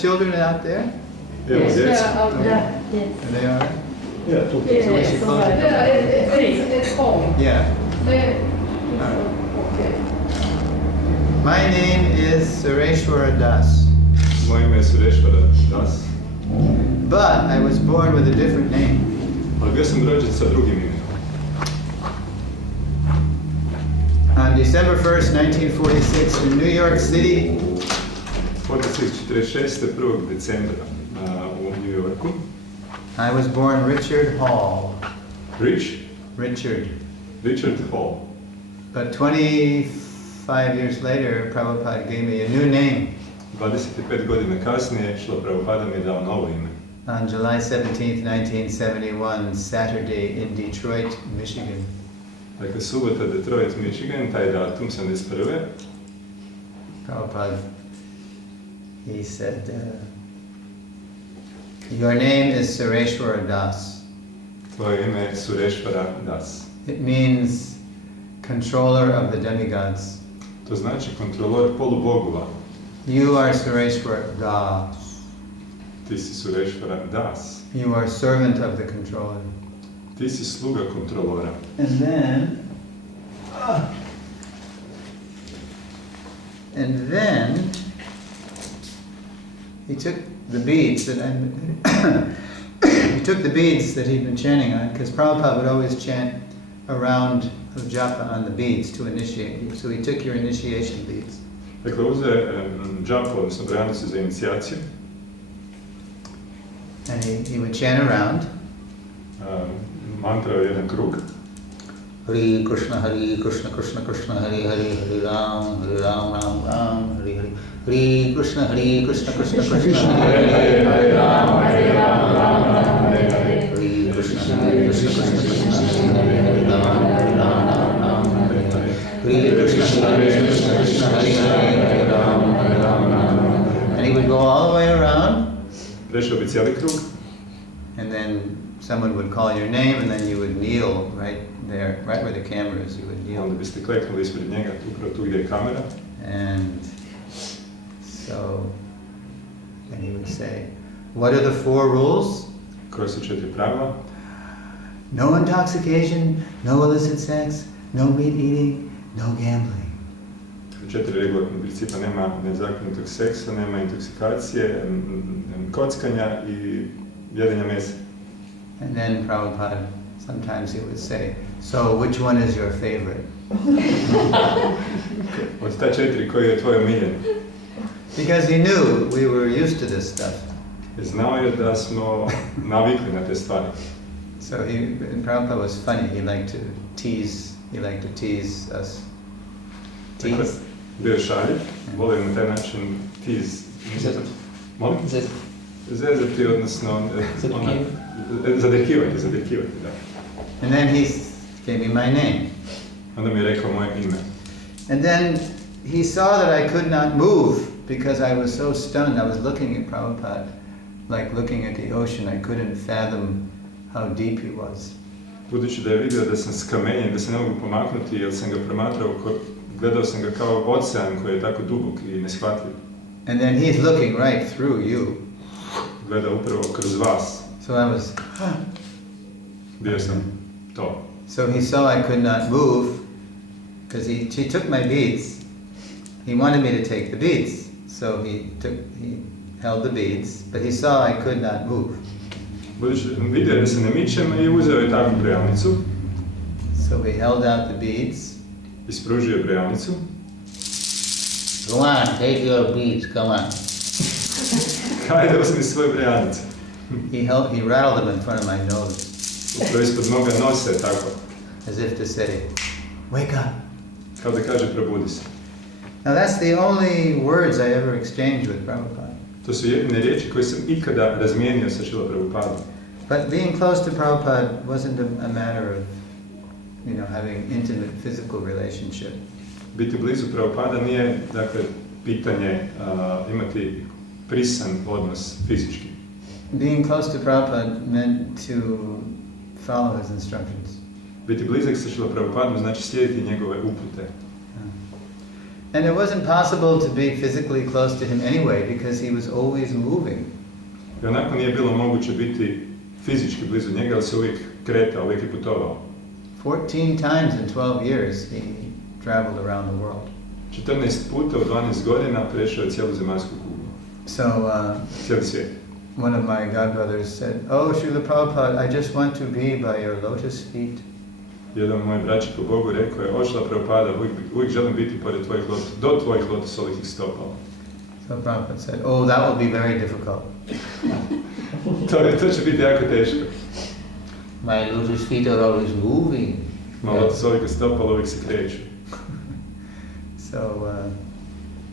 children out there? Yes. Yes. Are they all right? Yeah, two Yes. So we should close it. It's home. Yeah. Okay. My name is Suresvara Das, Moje ime je Suresvara Das, but I was born with a different name. ali bio sam rođen sa drugim imenom. On December 1st, 1946, in New York City, 1946. 1. decembra u New Yorku. I was born Richard Hall. Richard Hall. But 25 years later, Prabhupada gave me a new name 25 godina kasnije Srila Prabhupada mi je dao novo ime. on July 17th, 1971, Saturday in Detroit, Michigan. Dakle, subota, Detroit, Michigan, taj datum, 71. Prabhupada, he said, your name is Suresvara Das. Tvoje ime je Suresvara Das. It means controller of the demigods. To znači kontrolor polubogova. You are Suresvara Das. Ti si Suresvara Das. You are servant of the controller. Ti si sluga kontrolora. And then he took the beads that he took the beads that he'd been chanting on, because Prabhupada would always chant a round of japa on the beads to initiate you. So he took your initiation beads. Dakle, uzeo džapu, odnosno brojanicu za inicijaciju. And he would chant around. Mantra je jedan krug. Hare Krishna, Krishna Krishna, Hare Hare, Hare Ram, Ram Ram, Hare Hare. Hare Krishna, Krishna Krishna, Hare Hare, Hare Ram, Ram Hare Hare. Hare Krishna, Krishna Krishna, Hare Hare, Ram Ram Hare Hare. Hare Krishna, Krishna Hare Hare, Hare Ram Ram. And he would go all the way around. Prešao bi cijeli krug. And then someone would call your name, and then you would kneel right there, right where the camera is. You would kneel. Onda biste kleknuli ispred njega, upravo tu gdje je kamera. And so, and he would say, what are the 4 rules? Koje su 4 pravila? No intoxication, no illicit sex, no meat eating, no gambling. 4 regulatorna principa, nema nezakonitog seksa, nema intoksikacije, kockanja i jedenja mesa. And then Prabhupada, sometimes he would say, so which one is your favorite? Od ta 4, koji je tvoj omiljen? Because he knew we were used to this stuff. Znao je da smo navikli na te stvari. So and Prabhupada was funny. He liked to tease us. Tease. Bio je šaljiv, volio na taj način tease. Molim? Zezati, odnosno zadirkivati, da. And then he gave me my name. Onda mi je rekao moje ime. And then he saw that I could not move because I was so stunned. I was looking at Prabhupada, like looking at the ocean. I couldn't fathom how deep he was. Budući da je vidio da sam skamenjen, da se ne mogu pomaknuti, jer sam ga promatrao, gledao sam ga kao ocean koji je tako dubok i neshvatljiv. And then he's looking right through you. Gleda upravo kroz vas. So I was, Bio sam to. So he saw I could not move because he took my beads. He wanted me to take the beads. So he held the beads, but he saw I could not move. Budući da vidio da se ne mičem i uzeo je takvu brojanicu. So he held out the beads. Ispružio je brojanicu. Go on, take your beads, come on. Hajde, uzmi svoju brojanicu. He rattled them in front of my nose. Upravo ispod moga nosa je tako. As if to say, wake up. Kao da kaže, probudi se. Now that's the only words I ever exchanged with Prabhupada. To su jedine riječi koje sam ikada razmijenio sa Srila Prabhupadom. But being close to Prabhupada wasn't a matter of, having intimate physical relationship. Biti blizu Prabhupada nije, dakle, pitanje imati prisan odnos fizički. Being close to Prabhupada meant to follow his instructions. Biti blizak sa Srila Prabhupadom znači slijediti njegove upute. And it wasn't possible to be physically close to him anyway because he was always moving. I onako nije bilo moguće biti fizički blizu njega, ali se uvijek kretao, uvijek je putovao. 14 times in 12 years he traveled around the world. 14 puta u 12 godina prešao je cijelu zemaljsku kuglu. So Cijeli svijet. one of my godbrothers said, "Oh, Srila Prabhupada, I just want to be by your lotus feet." Jedan moj braći po Bogu rekao je, Srila Prabhupada, uvijek želim biti pored do tvojih lotusovih stopala. So Prabhupada said, "Oh, that will be very difficult. To će biti jako teško. My lotus feet are always moving." Malo lotusovih stopala uvijek se kreću. So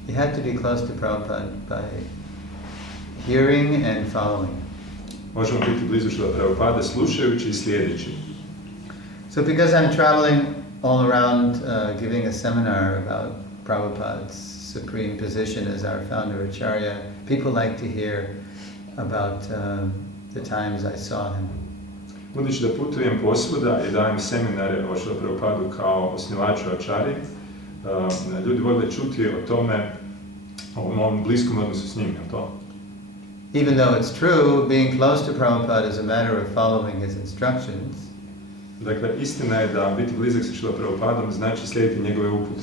you had to be close to Prabhupada by hearing and following. Možemo biti blizu Srila Prabhupada slušajući i slijedeći. So because I'm traveling all around giving a seminar about Prabhupada's supreme position as our founder Acharya, people like to hear about the times I saw him. Budući da putujem posvuda i dajem seminare o Srila Prabhupadu kao osnivaču Acharya, ljudi vole čuti o tome, o mom bliskom odnosu s njim, je to? Even though it's true, being close to Prabhupada is a matter of following his instructions. Dakle, istina je da biti blizak sa Srila Prabhupadom znači slijediti njegove upute.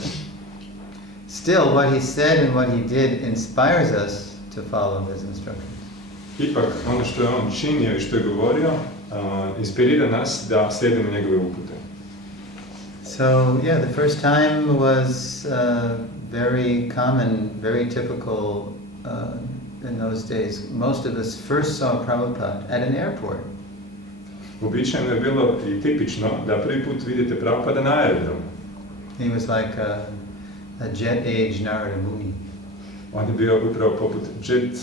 Still, what he said and what he did inspires us to follow his instructions. Ipak, ono što je on činio i što je govorio, inspirira nas da slijedimo njegove upute. So, yeah, the first time was very common, very typical in those days. Most of us first saw Prabhupada at an airport. Uobičajeno je bilo i tipično da prvi put vidite Prabhupada na aerodromu. He was like a jet age Narada Muni. On je bio upravo poput jet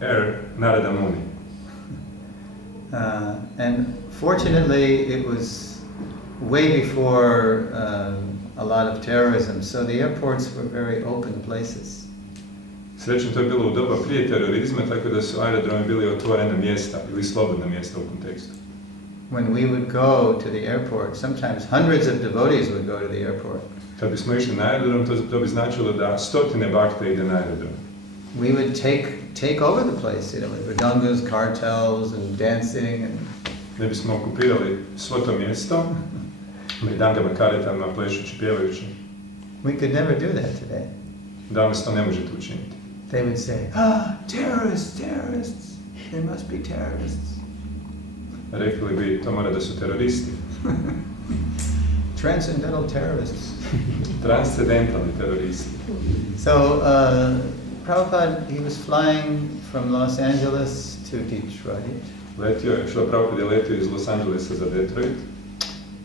air Narada Muni. And fortunately, it was way before a lot of terrorism, so the airports were very open places. Srećno to je bilo u doba prije terorizma, tako da su aerodromi bili otvorena mjesta ili slobodna mjesta u kontekstu. When we would go to the airport, sometimes hundreds of devotees would go to the airport. Kad bismo išli na aerodrom, to bi značilo da stotine bakta ide na aerodrom. We would take over the place, you know, with radangas, cartels, and dancing, and Ne bismo okupirali svo to mjesto, medangama, karetama, plešući, pjevajući. we could never do that today. Danas to ne možete učiniti. They would say, terrorists, terrorists, they must be terrorists. Rekli bi, to mora da su teroristi. Transcendental terrorists. Transcendentalni teroristi. So, Prabhupada, he was flying from Los Angeles to Detroit. Srila Prabhupada je letio iz Los Angelesa za Detroit.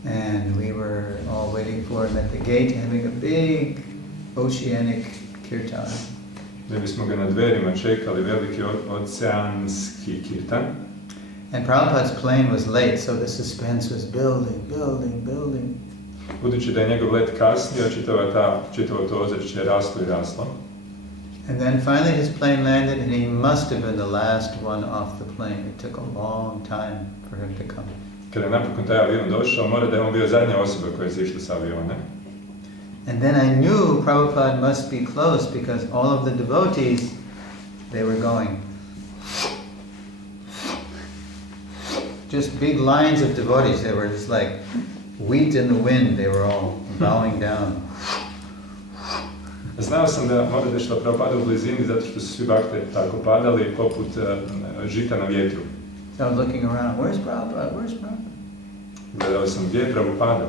And we were all waiting for him at the gate, having a big oceanic kirtan. Mi bismo ga na dverima čekali, veliki oceanski kirtan. And Prabhupada's plane was late, so the suspense was building. Budući da je njegov let kasnio, čitavo to ozračje raslo i raslo. And then finally his plane landed, and he must have been the last one off the plane. It took a long time for him to come. Kada je napokon taj avion došao, mora da je on bio zadnja osoba koja je izišla s aviona. And then I knew Prabhupada must be close because all of the devotees, they were going. Just big lines of devotees. They were just like wheat in the wind. They were all bowing down. Znao sam da mora da je Srila Prabhupada u blizini zato što su svi bakte tako padali poput žita na vjetru. So I was looking around. Where's Prabhupada? Where's Prabhupada? Gledao sam gdje je Prabhupada.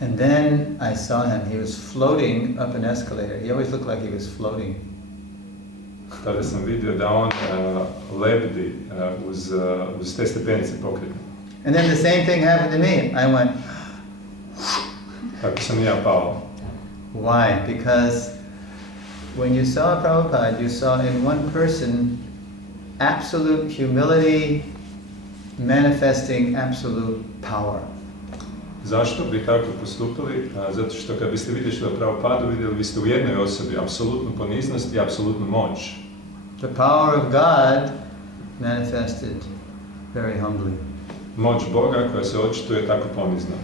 And then I saw him. He was floating up an escalator. He always looked like he was floating. Tada sam vidio da on lebdi uz te stepenice pokretne. And then the same thing happened to me. I went. Tako sam i ja pao. Why? Because when you saw Prabhupada, you saw in one person absolute humility manifesting absolute power. Zašto bi tako postupili? Zato što kad biste vidjeli što je Prabhupadu, vidjeli biste u jednoj osobi apsolutnu poniznost i apsolutnu moć. The power of God manifested very humbly. Moć Boga koja se očituje tako ponizno.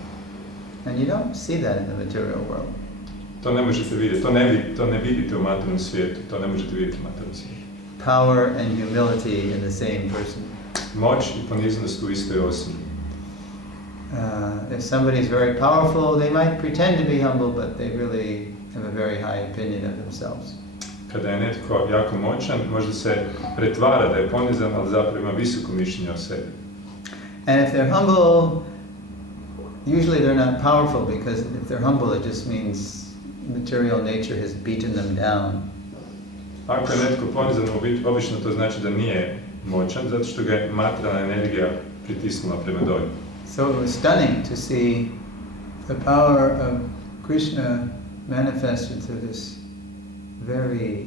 And you don't see that in the material world. To ne možete vidjeti, to ne vidite u materijalnom svijetu, to ne možete vidjeti u materijalnom svijetu. Power and humility in the same person. Moć i poniznost u istoj osobi. If somebody is very powerful, they might pretend to be humble, but they really have a very high opinion of themselves. Kada je netko jako moćan, možda se pretvara da je ponizan, ali zapravo ima visoko mišljenje o sebi. And if they're humble, usually they're not powerful, because if they're humble, it just means material nature has beaten them down. Ako je netko ponizan, obično to znači da nije moćan, zato što ga je materijalna energija pritisnula prema dolje. So it was stunning to see the power of Krishna manifested through this very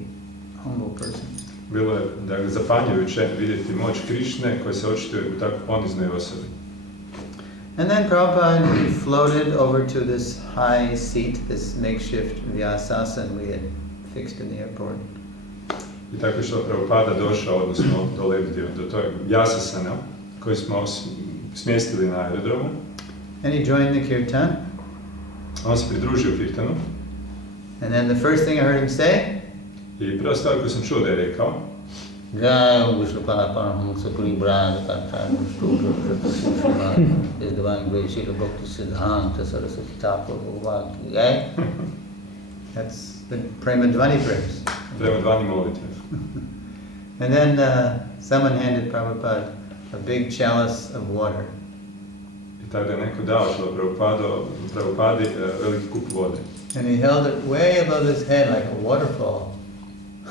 humble person. Bilo je zapanjujuće vidjeti moć Krišne koja se očituje u tako poniznoj osobi. And then Prabhupada floated over to this high seat, this makeshift Vyasasana we had fixed in the airport. I tako je Srila Prabhupada došao, odnosno doletio do tog Vyasasana koji smo smjestili na aerodromu. And he joined the kirtan. On se pridružio kirtanu. And then the first thing I heard him say, I prva stvar koju sam čuo da je rekao, Jai Vishnupada Paramahamsa Puribrada Katharana Shuddha His Divine Grace Srila Bhakti Siddhanta Saraswati Thakur Bhagavad Gita. That's the Premadvani prayers. Premadvani molitve. And then someone handed Prabhupada a big chalice of water. I tada je neko dao Srila Prabhupadi veliki kup vode. And he held it way above his head like a waterfall.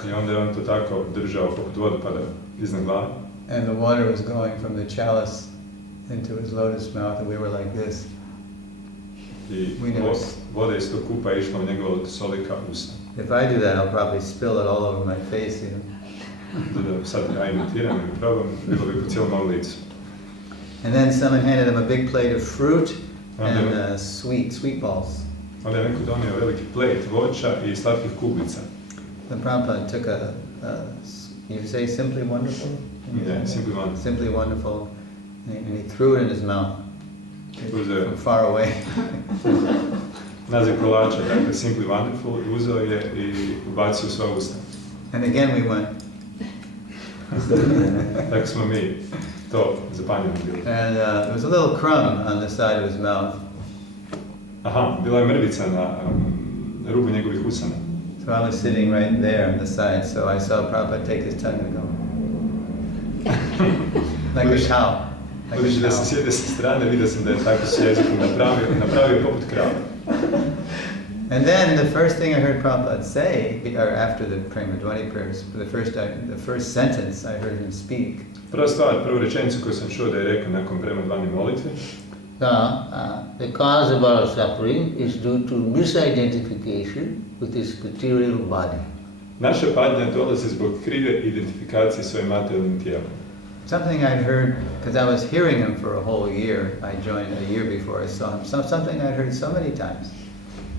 I onda je on to tako držao poput vodopada iznad glave. And the water was going from the chalice into his lotus mouth, and we were like this. I voda iz tog kupa je išla u njegova lotosolika usta. If I do that, I'll probably spill it all over my face, you know. Da sad ja imitiram i probam, bilo bi po cijelom mom licu. And then someone handed him a big plate of fruit and sweet balls. Onda je neko donio veliki plet voća i slatkih kuglica. Then Prabhupada took you say simply wonderful? Yeah, simply wonderful. Simply wonderful. And he threw it in his mouth from far away. Naziv kolača, dakle, simply wonderful, uzeo je i ubacio u svoje usta. And again we went. Tako smo mi to zapanjeni bili. And there was a little crumb on the side of his mouth. Aha, bila je mrvica na rubu njegovih usana. So I was sitting right there on the side, so I saw Prabhupada take his tongue and go. Like a cow. Budući da sam sjedio sa strane, vidio sam da je tako s jezikom napravio poput krava. And then the first thing I heard Prabhupada say, or after the Premadvani prayers, the first sentence I heard him speak. Prvu rečenicu koju sam čuo da je rekao nakon Premadvani molitve. The cause of our suffering is due to misidentification with this material body. Naša patnja dolazi zbog krive identifikacije svojim materijalnim tijelom. Something I'd heard, because I was hearing him for a whole year. I joined a year before I saw him. Something I'd heard so many times.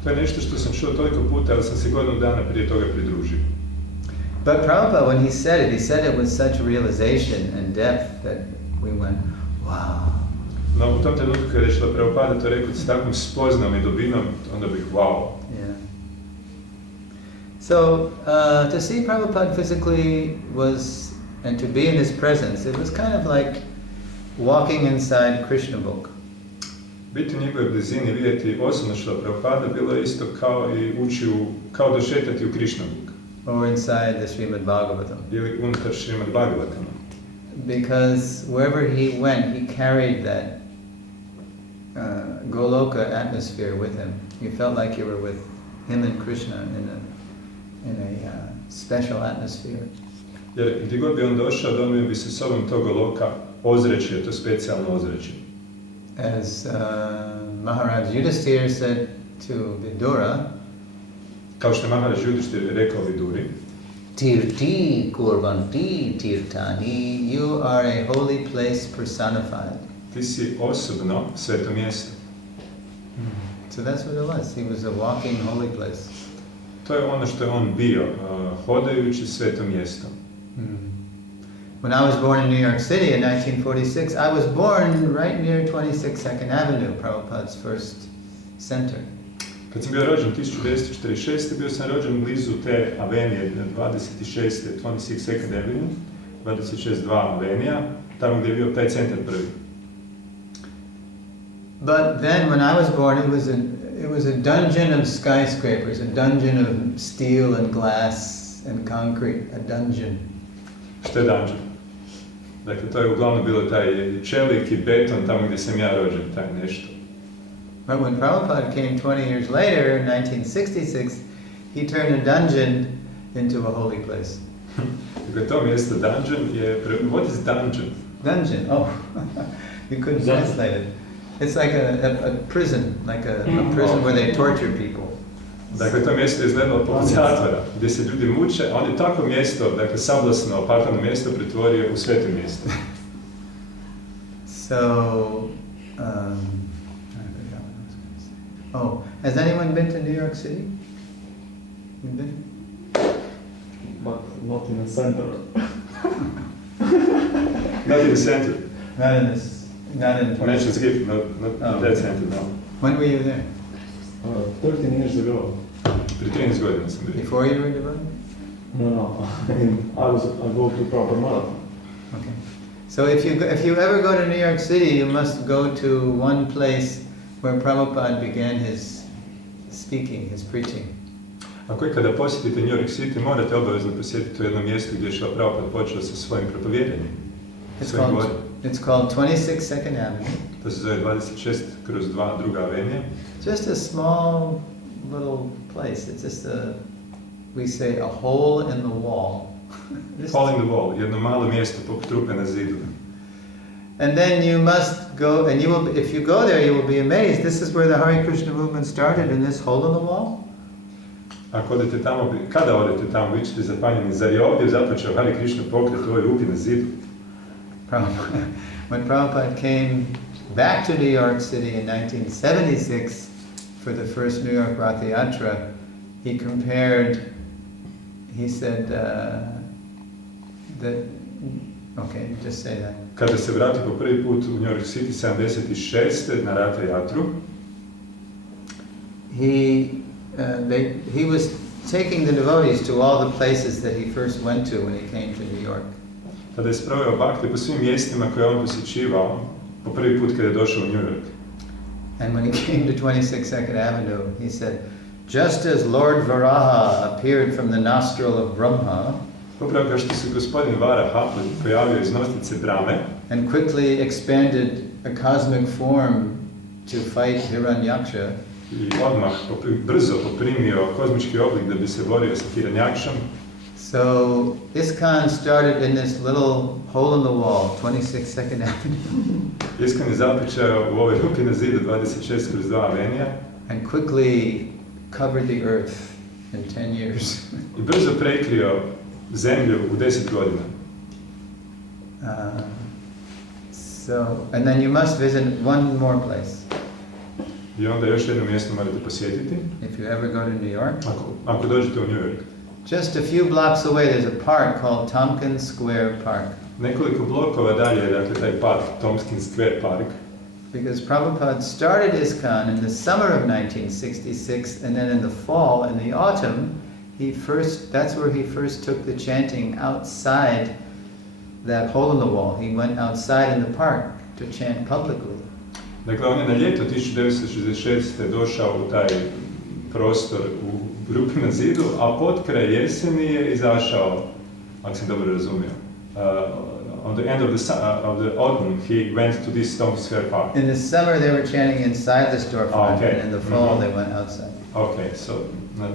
To je nešto što sam čuo toliko puta, ali sam se godinu dana prije toga pridružio. But Prabhupada, when he said it with such realization and depth that we went, wow. No, u tom trenutku kada je Srila Prabhupada to rekao s takvom spoznam i dobinom, onda bih wow. Yeah. So, to see Prabhupada physically was, and to be in his presence, it was kind of like walking inside Krishna book. Biti u njegovoj blizini, vidjeti osobno Srila Prabhupada bilo je isto kao i kao došetati u Krishna book. Or inside the Srimad Bhagavatam. Ili unutar Srimad Bhagavatama. Because wherever he went, he carried that Goloka atmosphere with him. You felt like you were with him and Krishna in a special atmosphere. Jer gdje god bi on došao, donio bi se sobom tog Goloka ozračje, to specijalno ozračje. As Maharaj Yudhisthira said to Vidura, kao što je Maharaj Yudhisthira rekao Viduri, Tirti Kurvanti Tirtani, you are a holy place personified. Ti si osobno sveto mjesto. So that's what it was. He was a walking holy place. To je ono što je on bio, hodajući sveto mjesto. When I was born in New York City in 1946, I was born right near 26 Second Avenue, Prabhupada's first center. Kad sam bio rođen 1946. bio sam rođen blizu te avenije 26. 26 Avenue, 26.2 avenija, tamo gdje je bio taj centar prvi. But then when I was born, it was a dungeon of skyscrapers, a dungeon of steel and glass and concrete, a dungeon. Što je dungeon? Dakle, to je uglavnom bilo taj čelik i beton tamo gdje sam ja rođen, taj nešto. But when Prabhupada came 20 years later, in 1966, he turned a dungeon into a holy place. Dakle, to mjesto dungeon je... What is dungeon? Dungeon, oh, you couldn't translate it. It's like a prison, like a prison where they torture people. Dakle, to mjesto je izgledalo poput zatvora, gdje se ljudi muče, a on je tako mjesto, dakle, sablasno, parkano mjesto pretvorio u sveto mjesto. So, I forgot what I was going to say. Oh, has anyone been to New York City? You've been? But not in the center. Not in the center. Not in Mentions gift, not that center, no. When were you there? 13 years ago. Prije 13 godina sam bio. Before you were devoted? No. I go to proper marathon. Okay. So if you ever go to New York City, you must go to one place where Prabhupada began his speaking, his preaching. Ako ikada posjetite New York City, morate obavezno posjetiti to jedno mjesto gdje je Srila Prabhupada počeo sa svojim propovjedanjem. It's called 26 Second Avenue. To se zove 26/2 druga avenija. Just a small little place. It's just we say a hole in the wall. Hole in the wall, jedno malo mjesto poput rupe na zidu. And then you must go, and if you go there, you will be amazed. This is where the Hare Krishna movement started, in this hole in the wall. Ako odete tamo, kada odete tamo, vi ćete zapanjeni, zar je ovdje započeo Hare Krishna pokret u ovoj rupi na zidu? When Prabhupada came back to New York City in 1976 for the first New York Rath Yatra, he said that, okay, just say that. Kada se vrati po prvi put u New York City 76. na Rath Yatru, he was taking the devotees to all the places that he first went to when he came to New York. Tada je sproveo bakte po svim mjestima koje on posjećivao po prvi put kada je došao u New York. And when he came to 26 Second Avenue, he said, just as Lord Varaha appeared from the nostril of Brahma, upravo kao što se gospodin Varaha pojavio iz nostice Brahme, and quickly expanded a cosmic form to fight Hiranyaksha, i odmah brzo poprimio kozmički oblik da bi se borio sa Hiranjakšom. So ISKCON started in this little hole in the wall, 26 Second Avenue. ISKCON je započeo u ovoj rupi na zidu 26/2 avenija. And quickly covered the earth in 10 years. I brzo prekrio zemlju u 10 godina. And then you must visit one more place. I onda još jedno mjesto morate posjetiti. If you ever go to New York. Ako dođete u New York. Just a few blocks away there's a park called Tompkins Square Park. Nekoliko blokova dalje je dakle taj park, Tompkins Square Park. Because Prabhupada started ISKCON in the summer of 1966, and then in the fall, in the autumn, that's where he first took the chanting outside that hole in the wall. He went outside in the park to chant publicly. Dakle, on je na ljeto 1966. došao u taj prostor u rupi na zidu, a pod kraj jeseni je izašao, ako sam dobro razumio. On the end of the autumn, he went to this Tompkins Square Park. In the summer, they were chanting inside the storefront, okay. And in the fall, they went outside. Okay, so,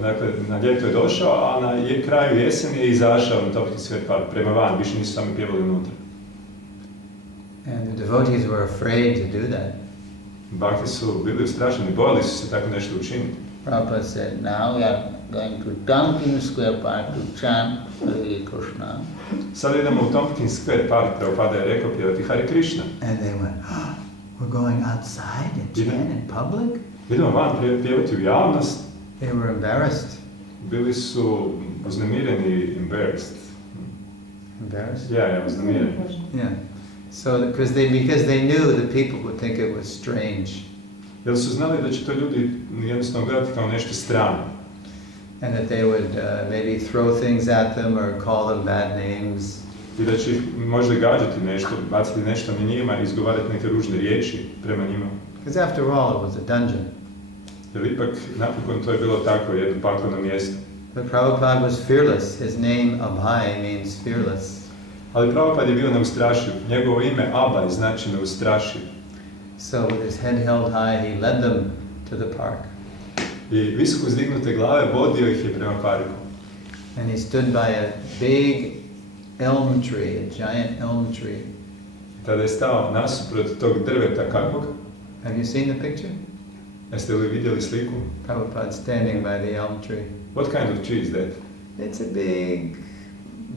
dakle, na ljeto je došao, a na kraju jeseni je izašao na Tompkins Square Park, prema van, više nisu sami pjevali unutra. And the devotees were afraid to do that. Bhakti su bili ustrašeni, bojali su se tako nešto učiniti. Prabhupada said, now we are going to Tompkins Square Park to chant Hare Krishna. Sad idemo u Tompkins Square Park, Prabhupada je rekao pjevati Hare Krishna. And they went, we're going outside and chant in public? Idemo van pjevati u javnost. They were embarrassed. Bili su uznemireni, embarrassed. Embarrassed? Yeah, uznemireni. Yeah. So because they knew that people would think it was strange. Jer su znali da će to ljudi jednostavno gledati kao nešto strano. And that they would maybe throw things at them or call them bad names. I da će ih možda gađati nešto, baciti nešto na njima i izgovarati neke ružne riječi prema njima. Because after all, it was a dungeon. Jer ipak, napokon, to je bilo tako, jedno pakleno mjesto. But Prabhupada was fearless. His name, Abhay, means fearless. Ali Prabhupada je bio neustrašiv. Njegovo ime Abhay znači neustrašiv. So with his head held high, he led them to the park. I visoko uzdignute glave vodio ih je prema parku. And he stood by a big elm tree, a giant elm tree. Tada je stao nasuprot tog drveta kakvog. Have you seen the picture? Jeste li vidjeli sliku? Prabhupada standing by the elm tree. What kind of tree is that? It's a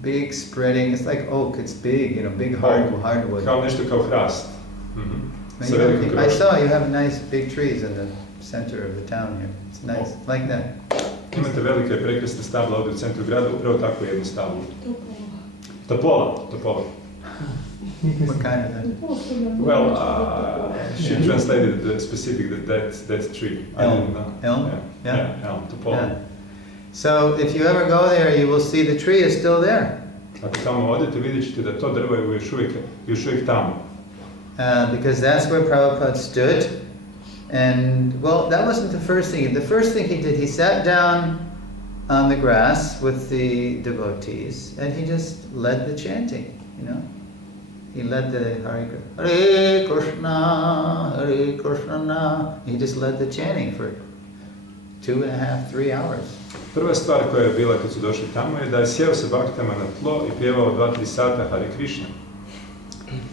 big spreading, it's like oak, it's big, big hardwood. Kao nešto kao hrast. Sa And velikom I krošnjom. saw you have nice big trees in the center of the town here. It's nice, like that. Imate velike i prekrasne stabla ovdje u centru grada, upravo tako jednu stablu. Topola. What kind of that? Well, she translated the specific that tree. I Elm. didn't know. Elm? Yeah, elm, topola. Yeah. So if you ever go there, you will see the tree is still there. Ako tamo odete, vidjet ćete da to drvo je još uvijek tamo. Because that's where Prabhupada stood. And, well, that wasn't the first thing. The first thing he did, he sat down on the grass with the devotees, and he just led the chanting, He led the Hare Krishna. He just led the chanting for 2.5, 3 hours. Prva stvar koja je bila kad su došli tamo je da je sjeo sa baktama na tlo i pjevao 2-3 sata Hare Krishna.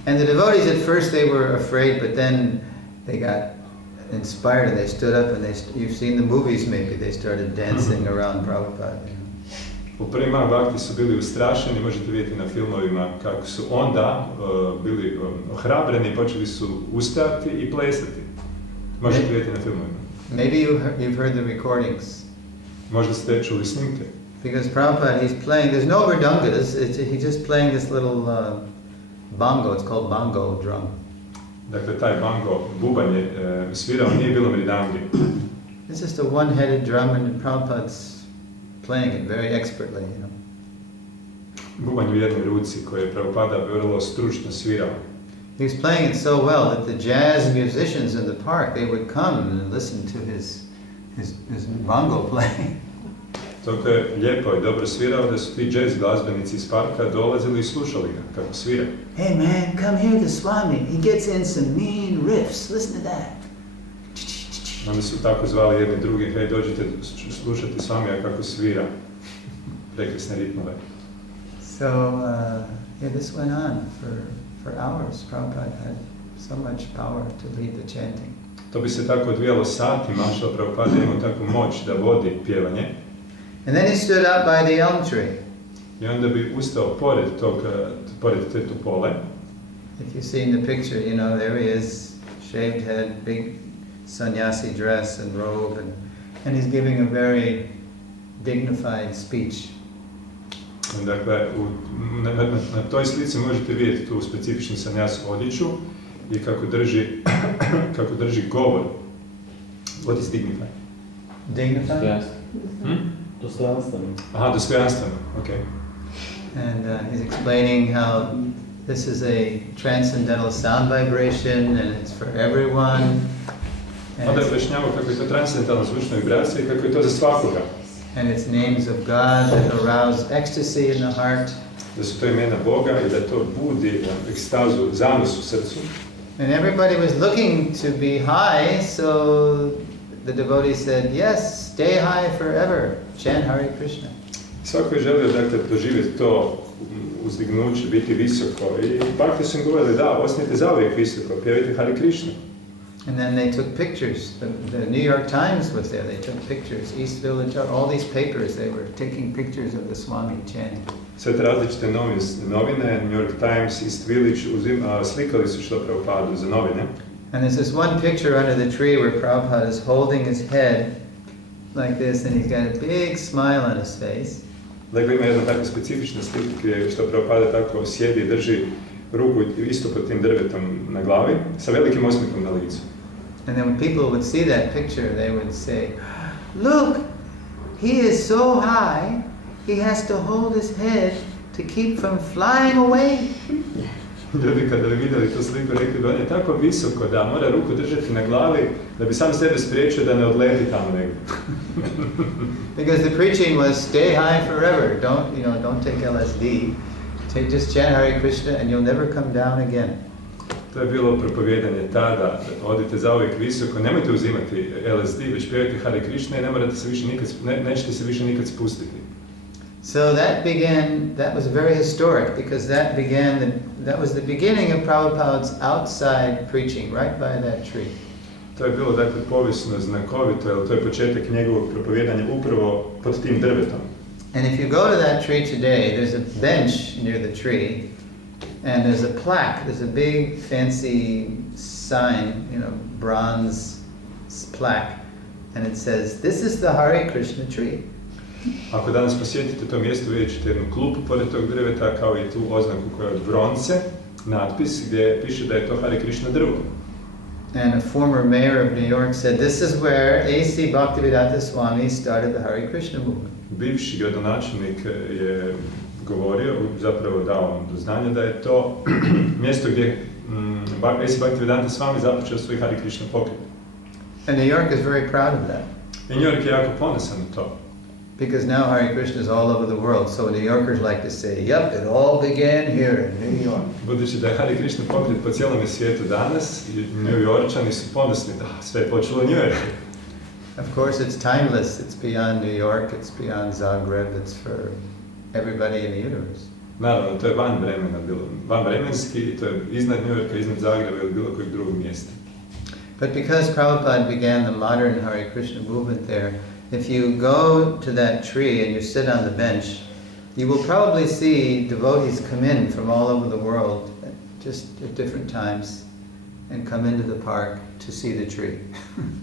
And the devotees at first they were afraid, but then they got inspired and they stood up and you've seen the movies maybe, they started dancing around Prabhupada. U prvima bakti su bili ustrašeni, možete vidjeti na filmovima kako su onda bili ohrabreni i počeli su ustajati i plesati. Možete vidjeti na filmovima. Maybe you've heard the recordings. Možda ste čuli snimke. Because Prabhupada, he's playing, there's no mridungas, he's just playing this little bongo, it's called bongo drum. Dakle, taj bango, bubanj je svirao, nije bilo mridangi. It's just a one-headed drum and Prabhupada's playing it very expertly, Bubanj u jednoj ruci koje je Prabhupada vrlo stručno svirao. He was playing it so well that the jazz musicians in the park, they would come and listen to his bongo playing. Toliko je lijepo i dobro svirao da su ti jazz glazbenici iz parka dolazili i slušali ga kako svira. Hey man, come here to Swami. He gets in some mean riffs. Listen to that. Onda su tako zvali jedni drugi, hej dođite slušati Swamija kako svira prekrasne ritmove. So this went on for hours. Prabhupada had so much power to lead the chanting. To bi se tako odvijalo satima, što Prabhupada imao takvu moć da vodi pjevanje. And then he stood up by the elm tree. I onda bi ustao pored te topole. If you've seen the picture, there he is, shaved head, big sannyasi dress and robe, and he's giving a very dignified speech. Dakle, na toj slici možete vidjeti tu specifičnu sanjasu odjeću i kako drži govor. What is dignified? Dignified? Dostojanstveno. Aha, dostojanstveno, okay. And he's explaining how this is a transcendental sound vibration and it's for everyone. Onda je objašnjavao kako je to transcendentalna zvučna vibracija i kako je to za svakoga. And it's names of God that arouse ecstasy in the heart. Da su to imena Boga i da to budi ekstazu, zanos u srcu. And everybody was looking to be high, so the devotee said, yes, stay high forever, chant Hare Krishna. Svako je želio doživjeti to uzdignuće, biti visoko. I bakti su im govorili, da, ostanite zauvijek visoko, pjevajte Hare Krishna. And then they took pictures. The New York Times was there. They took pictures. East Village, all these papers, they were taking pictures of the Swami chanting. Sve te različite novine, New York Times, East Village, slikali su Srila Prabhupadu za novine. And there's this one picture under the tree where Prabhupada is holding his head like this, and he's got a big smile on his face. Dakle, ima jedna takva specifična slika gdje Srila Prabhupada tako sjedi i drži ruku isto pod tim drvetom na glavi, sa velikim osmijehom na licu. And then when people would see that picture, they would say, look, he is so high, he has to hold his head to keep from flying away. Ljudi kada bi vidjeli tu sliku rekli da on je tako visoko da mora ruku držati na glavi da bi sam sebe spriječio da ne odleti tamo negdje. Because the preaching was stay high forever. Don't take LSD. Just chant Hare Krishna and you'll never come down again. To je bilo propovijedanje tada, odite zauvijek visoko, nemojte uzimati LSD, već pjevajte Hare Krishna i nećete se više nikad spustiti. So that was very historic because that was the beginning of Prabhupada's outside preaching, right by that tree. To je bilo dakle povijesno, znakovito, jer to je početak njegovog propovijedanja upravo pod tim drvetom. And if you go to that tree today, there's a bench near the tree, and there's a plaque, there's a big fancy sign, bronze plaque, and it says, "This is the Hare Krishna tree." Ako danas posjetite to mjesto, vidjet ćete jednu klupu pored tog drveta, kao i tu oznaku koja je od bronce, natpis gdje piše da je to Hare Krishna drvo. And a former mayor of New York said, "This is where A.C. Bhaktivedanta Swami started the Hare Krishna movement." Bivši gradonačelnik je govorio, zapravo dao do znanja da je to mjesto gdje A.C. Bhaktivedanta Swami započeo svoj Hare Krishna pokret. And New York is very proud of that. I New York je jako ponosan na to. Because now Hare Krishna is all over the world, so New Yorkers like to say, "Yep, it all began here in New York." Budući da je Hare Krishna pokret po cijelom svijetu danas, New Yorkčani su ponosni da sve je počelo u New Yorku. Of course, it's timeless. It's beyond New York. It's beyond Zagreb. It's for everybody in the universe. Naravno, to je van vremena, vanvremenski, to je iznad New Yorka, iznad Zagreba ili bilo kojeg drugog mjesta. But because Prabhupada began the modern Hare Krishna movement there, if you go to that tree and you sit on the bench, you will probably see devotees come in from all over the world, just at different times, and come into the park to see the tree.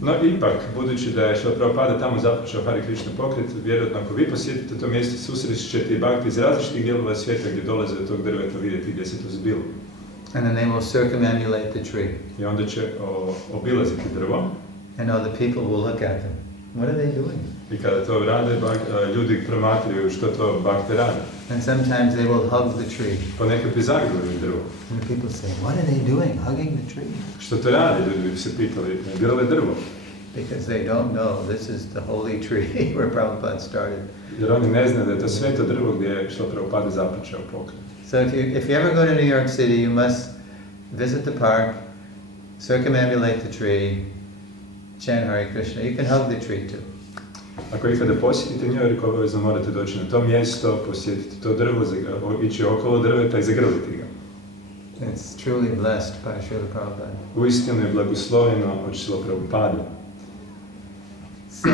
No ipak, budući da je Srila Prabhupada tamo započeo Hare Krishna pokret, vjerojatno ako vi posjetite to mjesto, susreći ćete i bhakti iz različitih dijelova svijeta gdje dolaze do tog drveta vidjeti gdje se to zbilo. And then they will circumambulate the tree. I onda će obilaziti drvo. And all the people will look at them. What are they doing? I kada to rade, ljudi promatraju što to bhakte rade. And sometimes they will hug the tree. Ponekad bi zagrlili drvo. And the people say, "What are they doing, hugging the tree?" Što to rade, ljudi bi se pitali, grle drvo. Because they don't know this is the holy tree where Prabhupada started. Jer oni ne znaju da je to sveto drvo gdje je Srila Prabhupada započeo pokret. So if you ever go to New York City, you must visit the park, circumambulate the tree, chant Hare Krishna. You can hug the tree too. Ako ikada posjetite New York, obavezno morate doći na to mjesto, posjetiti to drvo, ići okolo drveta i zagrliti ga. It's truly blessed by Srila Prabhupada. Uistinu je blagosloveno od Srila Prabhupada. So,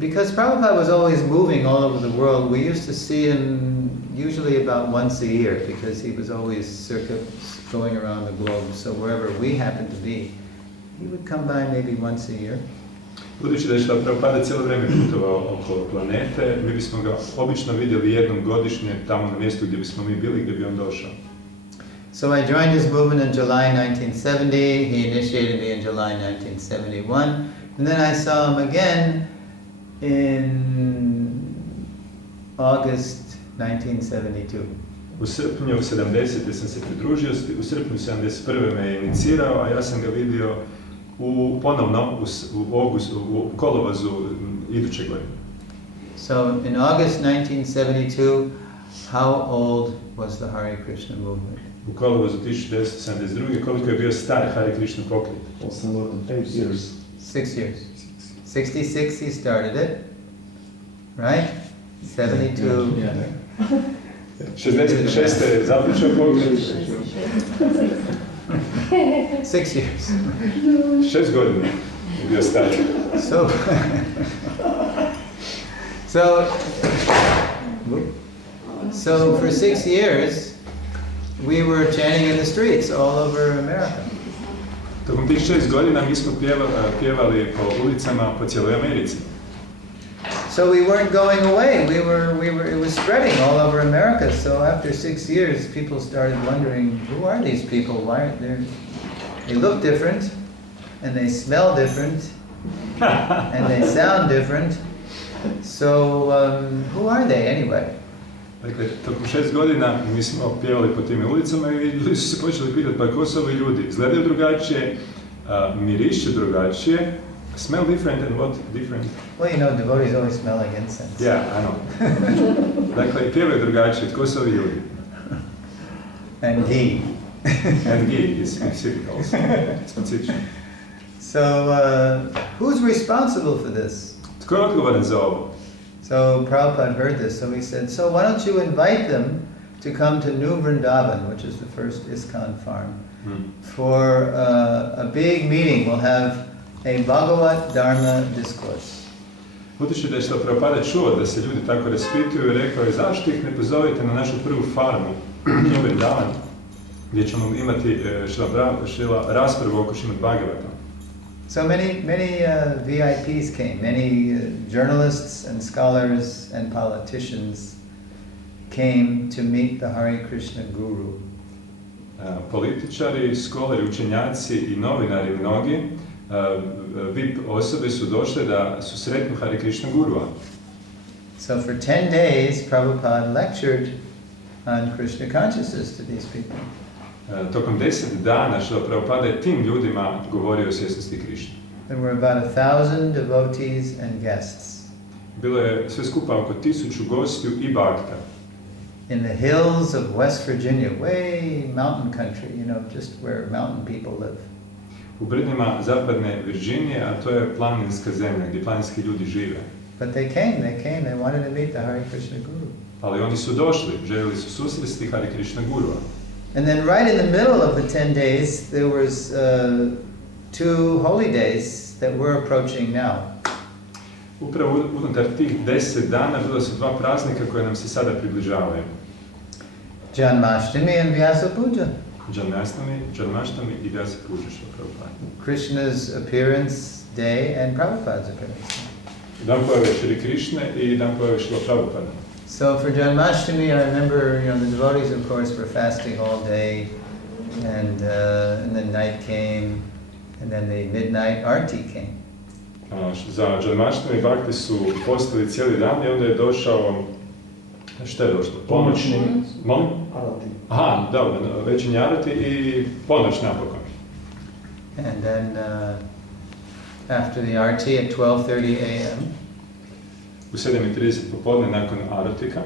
because Prabhupada was always moving all over the world, we used to see him usually about once a year because he was always going around the globe. So wherever we happened to be, he would come by maybe once a year. Budući da je Srila Prabhupada cijelo vrijeme putovao okolo planete, mi bismo ga obično vidjeli jednom godišnje tamo na mjestu gdje bismo mi bili, gdje bi on došao. So I joined his movement in July 1970. He initiated me in July 1971. And then I saw him again in August 1972. U srpnju 70. sam se pridružio, u srpnju 71. me je inicirao, a ja sam ga vidio ponovno u kolovozu iduće godine. So in August 1972, how old was the Hare Krishna movement? U kolovozu 1972. koliko je bio star Hare Krishna pokret? Also more than 8 years. 6 years. 66 he started it, right? 72. Yeah. 66. je započeo pokret. 6 years. 6 godina je bio star. So for 6 years, we were chanting in the streets all over America. Tokom tih 6 godina mi smo pjevali po ulicama po cijeloj Americi. So we weren't going away. It was spreading all over America. So after 6 years, people started wondering, who are these people? Why they look different, and they smell different, and they sound different. So who are they anyway? Dakle, tokom 6 godina mi smo pjevali po tim ulicama i ljudi su se počeli pitati pa ko su ovi ljudi? Izgledaju drugačije, mirišću drugačije. Smell different and what different? Well, you know, devotees always smell like incense. Yeah, I know. Dakle, pjevaju drugačije. Tko su ovi ljudi? And ghee. And ghee is specific also. Specifično. So, who's responsible for this? Tko je odgovoran za ovo? So Prabhupada heard this, so he said, so why don't you invite them to come to New Vrindavan, which is the first ISKCON farm, for a big meeting. We'll have a Bhagavat Dharma discourse. Budući da je Srila Prabhupada čuo da se ljudi tako raspituju, rekao je zašto ih ne pozovete na našu prvu farmu, New Vrindavan, gdje ćemo imati Srila raspravu oko Šrimad Bhagavata. So many VIPs came, many journalists and scholars and politicians came to meet the Hare Krishna Guru. Političari, školari, učenjaci i novinari mnogi, VIP osobe su došle da su sretnu Hare Krishna Gurua. So for 10 days, Prabhupada lectured on Krishna consciousness to these people. Tokom 10 dana Srila Prabhupada je tim ljudima govorio o svjesnosti Krišne. There were about 1,000 devotees and guests. Bilo je sve skupa oko 1000 gostiju i bakta. In the hills of West Virginia, way mountain country, you know, just where mountain people live. U brdnjima zapadne Virginije, a to je planinska zemlja gdje planinski ljudi žive. But they came, they wanted to meet the Hare Krishna Guru. Ali oni su došli, željeli su susresti Hare Krishna Gurua. And then right in the middle of the 10 days, there was 2 holy days that we're approaching now. Upravo unutar tih 10 dana bila su 2 praznika koje nam se sada približavaju. Janmashtami and Vyasa Puja. Janmashtami i Vyasa Puja Srila Prabhupada. Krishna's appearance day and Prabhupada's appearance. Dan pojave Shri Krishne i dan pojave Srila Prabhupada. So for Janmashtami, I remember, you know, the devotees, of course, were fasting all day, and then night came, and then the midnight arti came. Za Janmashtami bakti su postili cijeli dan i onda je došao, šta je došlo? Ponoćni. Molim? Arati. Aha, dobro, večernji arati i ponoć napokon. And then after the arti at 12:30 a.m., U 7:30 popodne nakon aratika.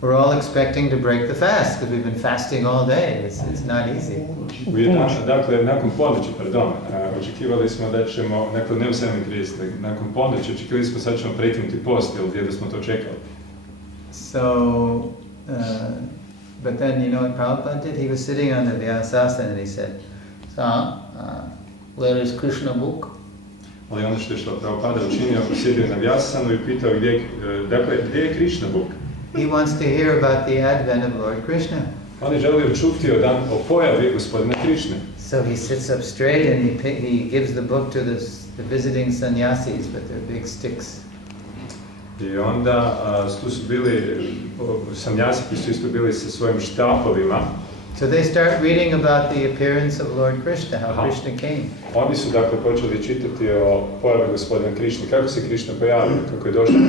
we're all expecting to break the fast because we've been fasting all day. It's not easy. Dakle, nakon ponoći, očekivali smo da ćemo, nakon ne u 7:30, nakon ponoći očekivali smo sad ćemo prekinuti post, jer da smo to čekali. So, but then you know what Prabhupada did? He was sitting on the Vyasasana and he said, so, where is Krishna book? Ali ono što je Srila Prabhupada učinio, sjedio na Vyasasanu i pitao gdje je Krishna book? He wants to hear about the advent of Lord Krishna. On je želio čuti o pojavi gospodina Krišne. So he sits up straight and he gives the book to the visiting sannyasis with their big sticks. I onda tu su bili sannyasi koji su isto bili sa svojim štapovima. So they start reading about the appearance of Lord Krishna, how Krishna came. Oni su dakle počeli čitati o pojavi gospodina Krišne, kako se Krišna pojavio, kako je došao.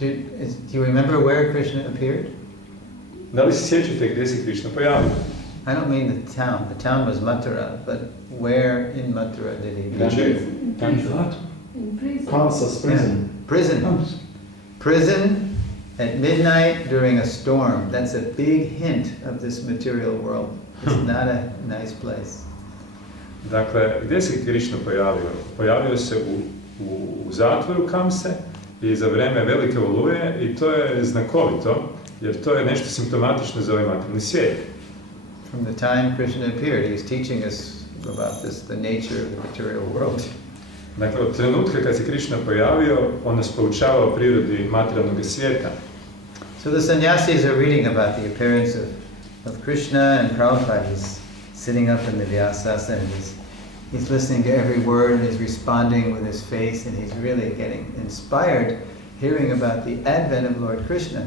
Do you remember where Krishna appeared? Da li se sjećate gdje se Krišna pojavio? I don't mean the town. The town was Mathura, but where in Mathura did he appear? In prison. Kansas prison. Prison. Prison at midnight during a storm. That's a big hint of this material world. It's not a nice place. Dakle, gdje se Krišna pojavio? Pojavio se u zatvoru Kamse i za vrijeme velike oluje i to je znakovito, jer to je nešto simptomatično za ovaj materijalni svijet. From the time Krishna appeared, he was teaching us about the nature of the material world. Dakle, od trenutka kad se Krišna pojavio, on nas poučava o prirodi materijalnog svijeta. So the sannyasis are reading about the appearance of Krishna, and Prabhupada is sitting up in the Vyasasana and he's listening to every word and he's responding with his face and he's really getting inspired hearing about the advent of Lord Krishna.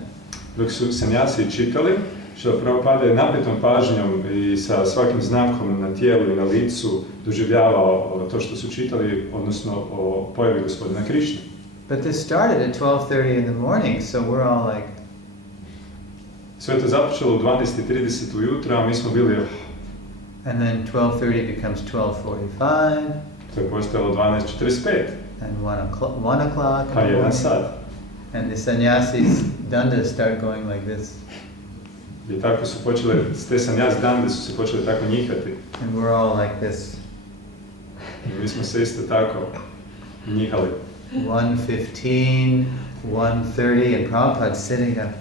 Dok su sannyasi čitali, Srila Prabhupada je napetom pažnjom i sa svakim znakom na tijelu i na licu doživljavao to što su čitali, odnosno o pojavi gospodina Krišne. But this started at 12:30 in the morning, so we're all like... Sve to započelo u 12:30 ujutro, a mi smo bili... And then 12:30 becomes 12:45. To je postojalo 12:45. And 1 o'clock. Pa 1 sat. And the sannyasis, dandas, start going like this. I tako su počele, te sannyas dande su se počele tako njihati. And we're all like this. I mi smo se isto tako njihali. 1:15, 1:30, and Prabhupada's sitting up,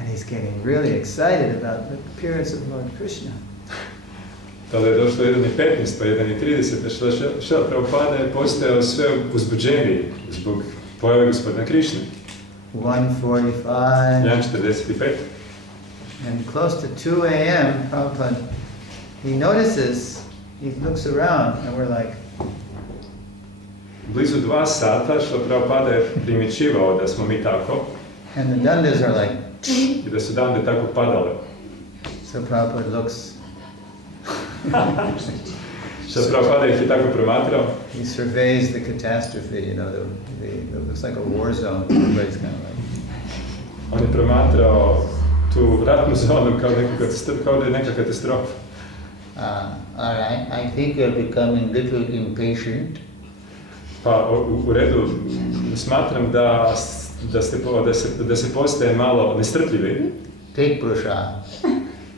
and he's getting really excited about the appearance of Lord Krishna. Tada je došlo 1:15, pa 1:30, Srila Prabhupada je postajao sve uzbuđeniji zbog pojave gospodina Krišne. 1:45. 1:45. And close to 2 a.m., Prabhupada, he notices, he looks around, and we're like... Blizu 2 sata Srila Prabhupada je primjećivao da smo mi tako. And the dandas are like... I da su dande tako padale. So Prabhupada looks... Srila Prabhupada ih je tako promatrao. He surveys the catastrophe, you know, it looks like a war zone. Everybody's kind of like... On je promatrao tu ratnu zonu kao da je neka katastrofa. All right, I think you're becoming a little impatient. Pa u redu, smatram da se postaje malo nestrpljivi. Take prasad.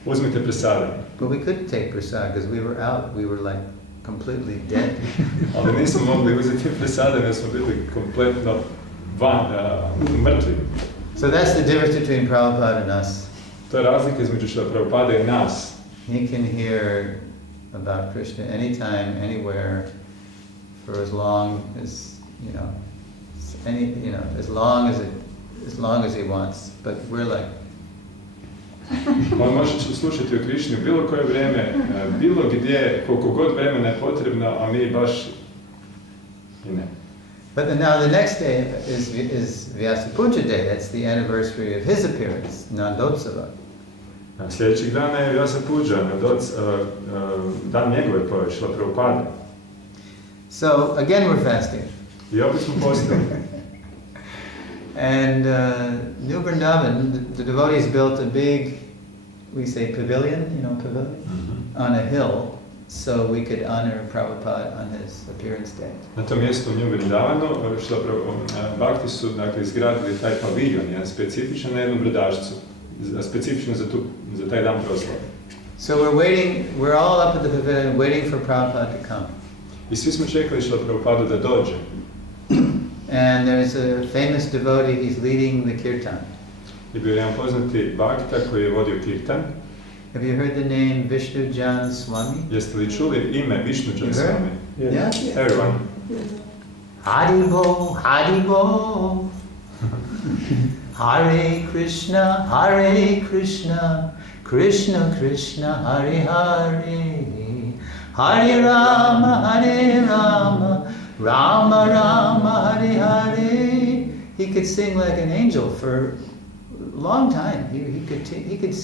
Uzmite prasade. But we couldn't take prasad because we were out. We were like completely dead. Ali nismo mogli uzeti prasade jer smo bili kompletno mrtvi. So that's the difference between Prabhupada and us. To je razlika između Srila Prabhupada i nas. He can hear about Krishna anytime, anywhere, for as long as, as long as he wants. But we're like... On može slušati o Krišni u bilo koje vrijeme, bilo gdje, koliko god vremena je potrebno, a mi baš i ne. But now the next day is Vyasa Puja Day. That's the anniversary of his appearance, Nandotsava. Sljedećeg dana je Vyasa Puja, dan njegove pojave, Srila Prabhupada. So again we're fasting. I opet smo postali. And New Vrindavan, the devotees built a big, we say pavilion, pavilion, on a hill, so we could honor Prabhupada on his appearance day. Na tom mjestu u New Vrindavanu, Bhakti su izgradili taj paviljon, jedan specifičan na jednu brdašcu, specifično za taj dan proslave. So we're all up at the pavilion waiting for Prabhupada to come. I svi smo čekali Srila Prabhupadu da dođe. And there's a famous devotee, he's leading the kirtan. I bio jedan poznati Bhakta koji je vodio kirtan. Have you heard the name Vishnujan Swami? Jeste li čuli ime Vishnujan Swami? Yeah. Everyone. Haribo, Haribo. Hare Krishna, Krishna Krishna, Hare Hare. Hare Rama, Rama Rama, Hare Hare. He could sing like an angel for a long time. He could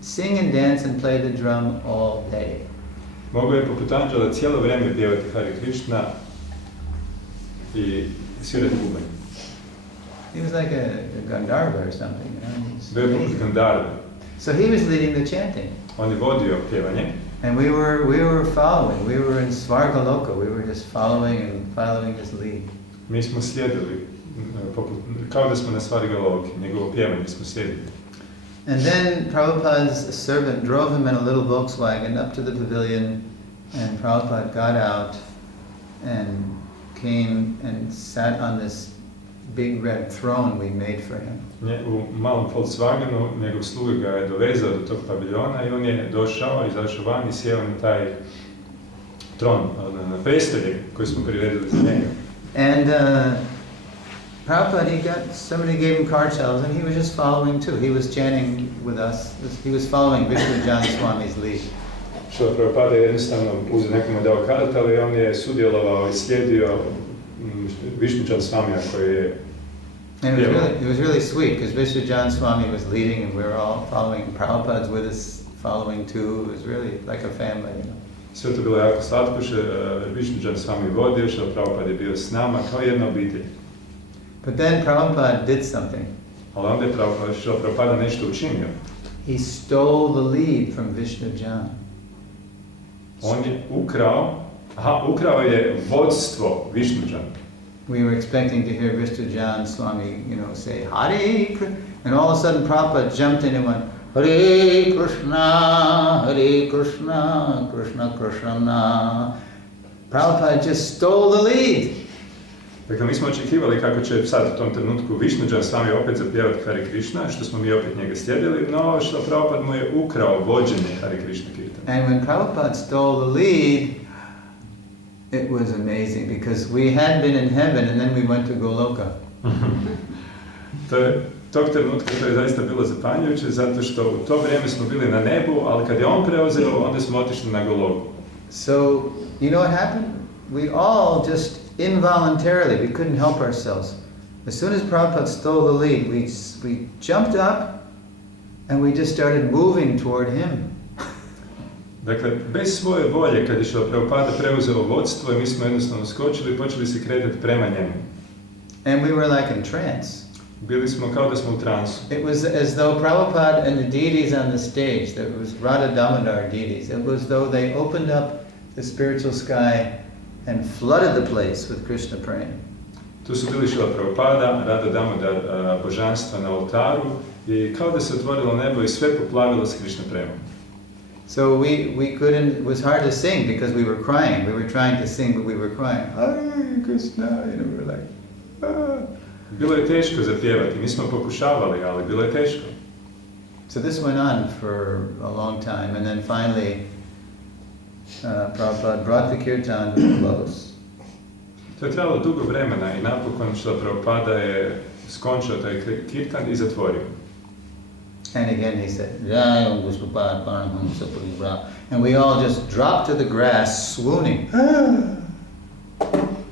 sing and dance and play the drum all day. Mogu je poput anđela cijelo vrijeme pjevati Hare Krishna i svirati bubanj. He was like a Gandharva or something, Bio je poput Gandharve. So he was leading the chanting. On je vodio pjevanje. And we were following. We were in Svargaloka. We were just following his lead. Mi smo slijedili, kao da smo na Svargaloki, njegovo pjevanje smo slijedili. And then Prabhupada's servant drove him in a little Volkswagen up to the pavilion, and Prabhupada got out and came and sat on this big red throne we made for him. U malom Volkswagenu njegov sluga ga je dovezao do tog paviljona i on je došao, izašao van i sjeo na taj tron, na prestolje koji smo priredili za njega. And Prabhupada, somebody gave him kartals and he was just following too. He was chanting with us. He was following Vishnujan Swami's lead. Srila Prabhupada je jednostavno uzeo nekome dao kartal i on je sudjelovao i slijedio Vishnujan Swamija koji je And it was really sweet because Vishwajan Swami was leading and we were all following. Prabhupada's with us following too. It was really like a family, you know. Sve to bilo jako slatko, što Višnudžan s vami vodio, što Prabhupada je bio s nama kao jedna obitelj. But then Prabhupada did something. Ali onda je Prabhupada nešto učinio. He stole the lead from Vishnujan. On je ukrao je vodstvo Višnudžana. We were expecting to hear Vishnujan Swami, say Hare Krishna, and all of a sudden Prabhupada jumped in and went Hare Krishna, Krishna Krishna. Prabhupada just stole the lead. Dakle, mi smo očekivali kako će sad u tom trenutku Višnudžan s vami opet zapjevati Hare Krishna, što smo mi opet njega slijedili, no što Prabhupada mu je ukrao vođenje Hare Krishna kirtana. And when Prabhupada stole the lead, it was amazing because we had been in heaven and then we went to Goloka. Tog trenutka to je zaista bilo zapanjujuće, zato što u to vrijeme smo bili na nebu, ali kad je on preuzeo, onda smo otišli na Goloku. So, you know what happened? We all just involuntarily, we couldn't help ourselves. As soon as Prabhupada stole the lead, we jumped up and we just started moving toward him. Dakle, bez svoje volje, kad je Srila Prabhupada preuzeo vodstvo, mi smo jednostavno skočili i počeli se kretati prema njemu. And we were like in trance. Bili smo kao da smo u transu. It was as though Prabhupada and the deities on the stage, there was Radha Damodar deities, it was though they opened up the spiritual sky and flooded the place with Krishna praying. Tu su bili Srila Prabhupada, Radha Damodar božanstva na oltaru i kao da se otvorilo nebo i sve poplavilo s Krishna premom. So we couldn't, it was hard to sing because we were crying. We were trying to sing, but we were crying. Hare Krishna, we were like, ah. Bilo je teško zapjevati, mi smo pokušavali, ali bilo je teško. So this went on for a long time, and then finally Prabhupada brought the kirtan to a close. To je trajalo dugo vremena i napokon Srila Prabhupada je skončio taj kirtan i zatvorio. And again he said, Jai Prabhupada Paramahamsa Puribra. And we all just dropped to the grass, swooning.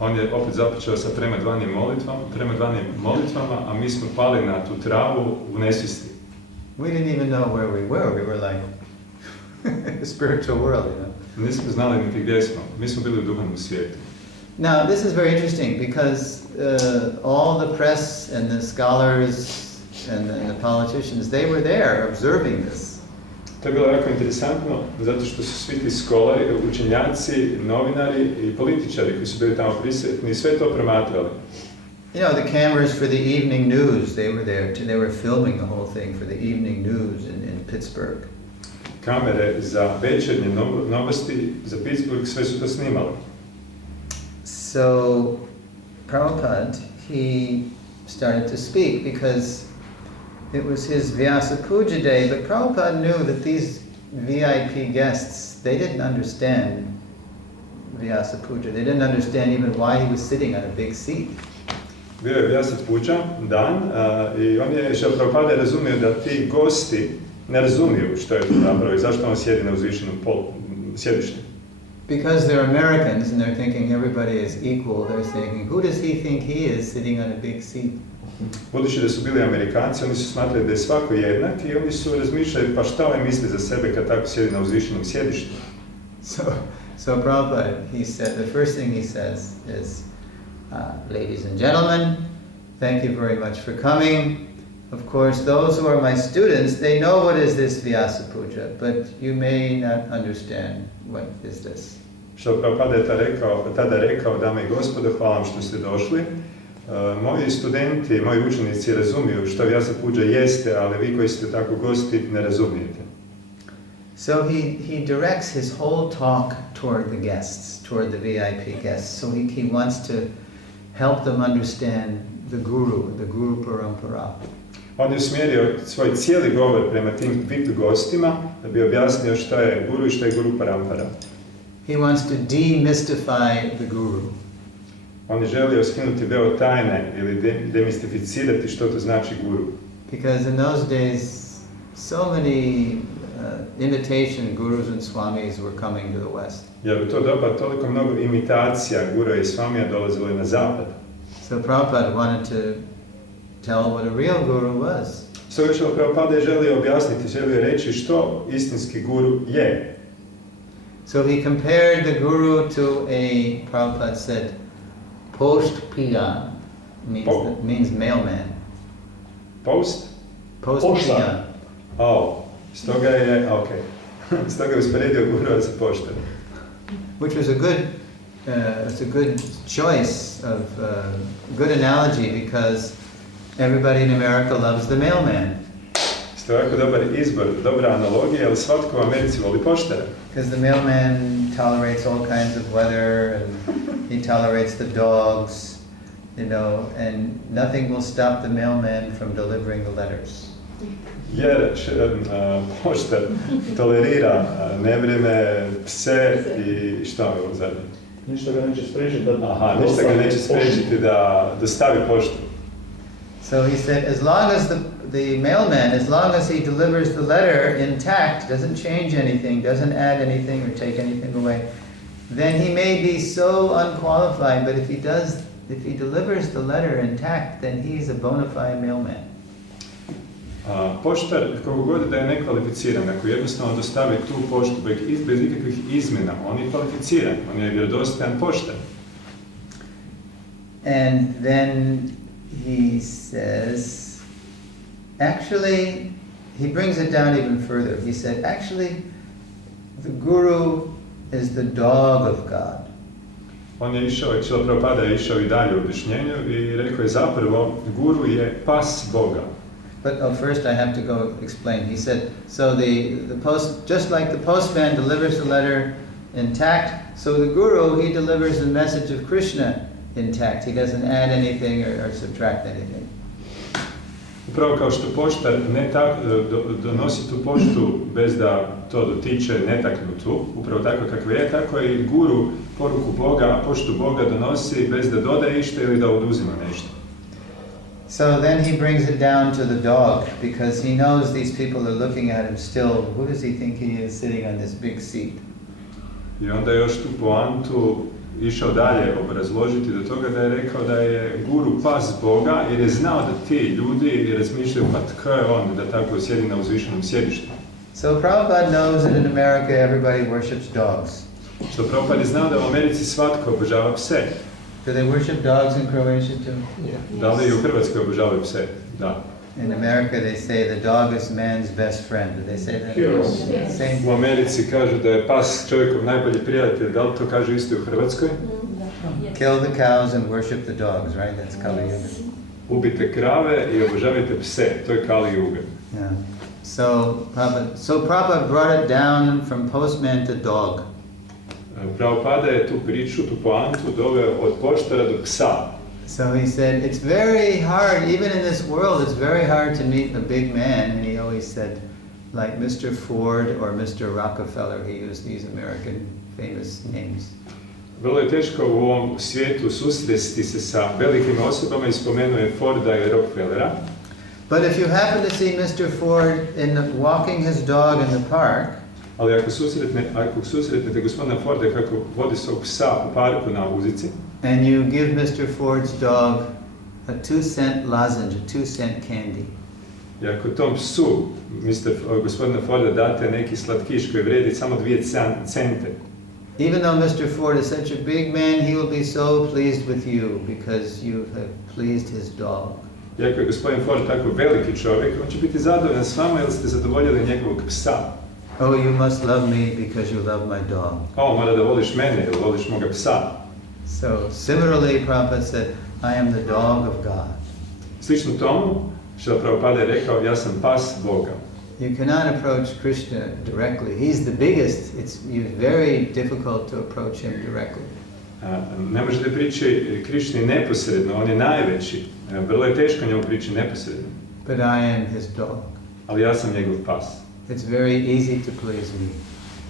On je opet započeo sa premedvanim molitvama, a mi smo pali na tu travu u nesvijesti. We didn't even know where we were. We were like the spiritual world, Nismo znali niti gdje smo. Mi smo bili u duhovnom svijetu. Now, this is very interesting because all the press and the scholars and the politicians, they were there observing this. To je bilo jako interesantno, zato što su svi ti skolari, učenjaci, novinari i političari koji su bili tamo prisutni, sve to promatrali. You know, the cameras for the evening news, they were there. They were filming the whole thing for the evening news in Pittsburgh. Kamere za večernje novosti za Pittsburgh, sve su to snimali. So, Prabhupada, he started to speak because it was his Vyasa Puja day, but Prabhupada knew that these VIP guests, they didn't understand Vyasa Puja. They didn't understand even why he was sitting on a big seat. Bio je Vyasa Puja dan i on je Srila Prabhupada razumio da ti gosti ne razumiju što je to zapravo i zašto on sjedi na uzvišenom sjedištu. Because they're Americans and they're thinking everybody is equal, they're thinking, who does he think he is sitting on a big seat? Budući da su bili Amerikanci, oni su smatrali da je svako jednak i oni su razmišljali pa šta ovaj misli za sebe kad tako sjedi na uzvišenom sjedištu. So Prabhupada, he said, the first thing he says is, ladies and gentlemen, thank you very much for coming. Of course, those who are my students, they know what is this Vyasa Puja, but you may not understand what is this. Što Prabhupada je tada rekao, dame i gospodo, hvala vam što ste došli. Moji studenti, moji učenici razumiju što Vyasa Puja jeste, ali vi koji ste tako gosti ne razumijete. So he directs his whole talk toward the guests, toward the VIP guests. So he wants to help them understand the Guru Parampara. On je usmjerio svoj cijeli govor prema tim VIP gostima da bi objasnio što je Guru i što je Guru Parampara. He wants to demystify the Guru. On je želio skinuti veo tajne ili demistificirati što to znači Guru. Because in those days, so many imitation gurus and swamis were coming to the West. Jer u to doba toliko mnogo imitacija Guru i Swamija dolazilo je na zapad. So Prabhupada wanted to tell what a real guru was. Stoga Srila Prabhupada je želio objasniti, želio reći što istinski guru je. So he compared the guru to a, Prabhupada said, post-piyan, means mailman. Post-piyan. Stoga je, stoga je usporedio gurua sa poštarom. Which was a good, it's a good choice of, good analogy because everybody in America loves the mailman. To je jako dobar izbor, dobra analogija, ali svatko u Americi voli poštara. Because the mailman tolerates all kinds of weather, and he tolerates the dogs, you know, and nothing will stop the mailman from delivering the letters. Jer poštar tolerira nevrijeme, pse i šta je ovo zadnje? Ništa ga neće spriječiti da... ništa ga neće spriječiti da dostavi poštu. So he said, as long as the mailman, as long as he delivers the letter intact, doesn't change anything, doesn't add anything or take anything away, then he may be so unqualified, but if he delivers the letter intact, then he's a bona fide mailman. Poštar, kako god da je nekvalificiran, ako jednostavno dostavi tu poštu bez ikakvih izmjena, on je kvalificiran, on je vjerodostojan poštar. And then he says, actually, he brings it down even further. He said, actually, the guru is the dog of God. On je išao, Srila Prabhupada je išao i dalje u objašnjenju i rekao je zapravo, guru je pas Boga. But first I have to go explain. He said, so the just like the postman delivers the letter intact, so the guru, he delivers the message of Krishna intact. He doesn't add anything or subtract anything. Upravo kao što poštar donosi tu poštu bez da to dotiče netaknutu, upravo tako kakve je, tako i guru poruku Boga, a poštu Boga donosi bez da dodaje išta ili da oduzima nešto. So then he brings it down to the dog, because he knows these people are looking at him still. Who does he think he is sitting on this big seat? I onda je još tu poantu išao dalje obrazložiti do toga da je rekao da je guru pas Boga, jer je znao da ti ljudi razmišljaju pa tko je on da tako sjedi na uzvišenom sjedištu. So Prabhupada knows that in America everybody worships dogs. Što Prabhupada je znao da u Americi svatko obožava pse. Do they worship dogs in Croatia too? Yeah. Da li i u Hrvatskoj obožavaju pse? Da. In America they say the dog is man's best friend. Do they say that? Yes. Same. U Americi kažu da je pas čovjekov najbolji prijatelj, da li to kažu isto i u Hrvatskoj? Kill the cows and worship the dogs, right? That's Kali Yuga. Ubite krave i obožavajte pse, to je Kali Yuga. Yeah. So Prabhupada brought it down from postman to dog. Prabhupada je tu priču, tu poantu doveo od poštara do psa. So he said, it's very hard, even in this world, it's very hard to meet a big man. And he always said, like Mr. Ford or Mr. Rockefeller, he used these American famous names. Vrlo je teško u ovom svijetu susresti se sa velikim osobama i spomenuo je Forda i Rockefellera. But if you happen to see Mr. Ford walking his dog in the park, Ali ako susretnete gospodina Forda kako vodi svog psa u parku na ulici, and you give Mr. Ford's dog a 2-cent lozenge, a 2-cent candy, i ako tom psu gospodina Forda date neki slatkiš koji vredi samo 2 cente, even though Mr. Ford is such a big man, he will be so pleased with you because you have pleased his dog. iako je gospodin Ford tako veliki čovjek, on će biti zadovoljan s vama jer ste zadovoljili njegovog psa. Oh, you must love me because you love my dog. Mora da voliš mene jer voliš moga psa. So similarly, Prabhupada said, I am the dog of God. Slično tomu, Srila Prabhupada je rekao, ja sam pas Boga. You cannot approach Krishna directly. He's the biggest. It's very difficult to approach him directly. Ne možete prići Krišni neposredno, on je najveći. Vrlo je teško njemu prići neposredno. But I am his dog. Ali ja sam njegov pas. It's very easy to please me.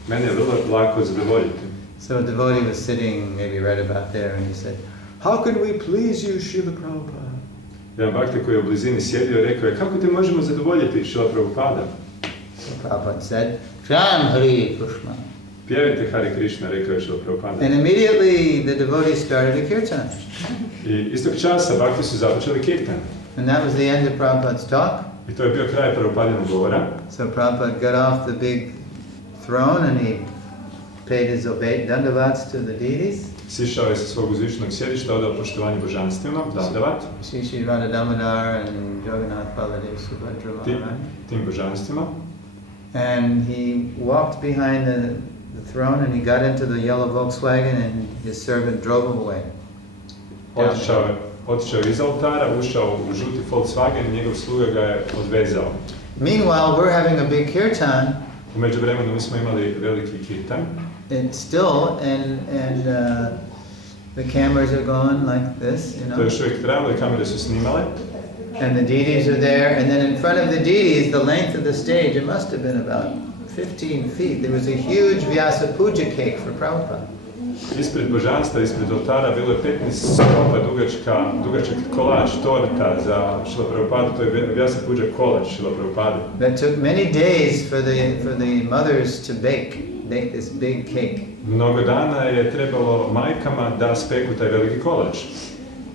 Mene je vrlo lako zadovoljiti. So a devotee was sitting maybe right about there and he said, how can we please you, Srila Prabhupada? Jedan bhakta koji je u blizini sjedio rekao je, kako te možemo zadovoljiti, Srila Prabhupada? So Prabhupada said, Chant Hare Krishna. Pjevajte Hare Krishna, rekao je Srila Prabhupada. And immediately the devotee started a kirtan. I istog časa bhakti su započeli kirtan. And that was the end of Prabhupada's talk. I to je bio kraj Prabhupadinog govora. So Prabhupada got off the big throne and he paid his dandavats to the deities. Sišao je sa svog uzvišenog sjedišta, odao poštovanje božanstveno, dandavat. Shri Radha Damodar and Jagannath Baladev Subhadra Maharaj. Tim božanstvima. And he walked behind the throne and he got into the yellow Volkswagen and his servant drove him away. Otišao je iz oltara, ušao u žuti Volkswagen i njegov sluga ga je odvezao. Meanwhile, we're having a big kirtan. U međuvremenu mi smo imali veliki kirtan. It's still, and the cameras are going like this, you To je know. još uvijek trajalo i kamere su snimale. And the deities are there, and then in front of the deities, the length of the stage, it must have been about 15 feet. There was a huge Vyasa Puja cake for Prabhupada. Ispred božanstva, ispred oltara, bilo je 15 stopa dugačak kolač, torta za Srila Prabhupadu, to je Vyasa Puja kolač Srila Prabhupadu. That took many days for the mothers to bake this big cake. Mnogo dana je trebalo majkama da speku taj veliki kolač.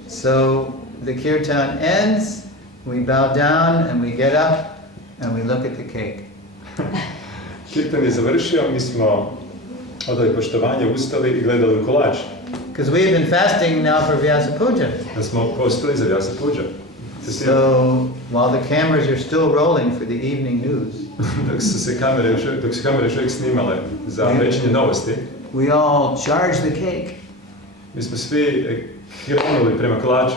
So the kirtan ends, we bow down and we get up and we look at the cake. Kirtan je završio, mi smo odali poštovanje, ustali i gledali u kolač. Because we have been fasting now for Vyasa Puja. Da smo postali za Vyasa Puja. So while the cameras are still rolling for the evening news, dok su kamere još uvijek snimale za večernje novosti, we all charge the cake. mi smo svi krenuli prema kolaču.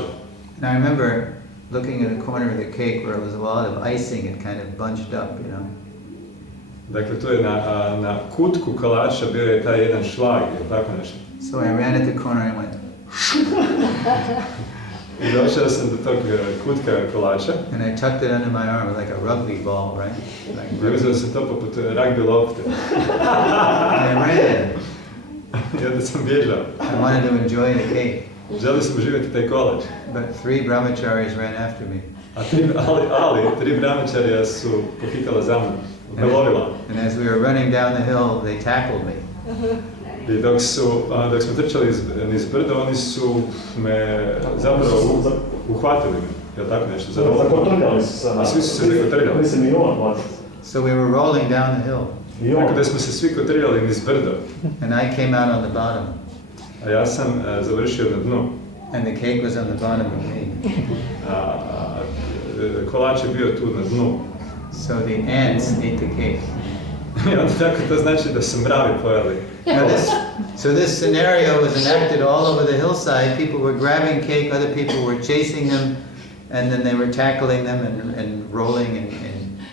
And I remember looking at a corner of the cake where it was a lot of icing, it kind of bunched up, you know. Dakle, tu je na kutku kolača bio je taj jedan šlag, tako nešto. So I ran at the corner and went, I došao sam do tog kutka kolača. and I tucked it under my arm like a rugby ball, right? I uzeo sam to poput rugby lopte. And I ran. I onda sam bježao. I wanted to enjoy the cake. Želio sam uživati taj kolač. But 3 brahmacharis ran after me. Ali 3 brahmačarija su pohitala za mnom. Belovila. And as we were running down the hill, they tackled me. I dok smo trčali niz brda, oni su me zapravo uhvatili me. Je tako nešto? Zakotrljali su se. A svi su se zakotrljali. Mislim i on hvatili. So we were rolling down the hill. Tako da smo se svi kotrljali niz brda. And I came out on the bottom. A ja sam završio na dnu. And the cake was on the bottom of me. Kolač je bio tu na dnu. So the ants ate the cake. I onda tako to znači da su mravi pojeli. So this scenario was enacted all over the hillside. People were grabbing cake, other people were chasing them, and then they were tackling them and rolling and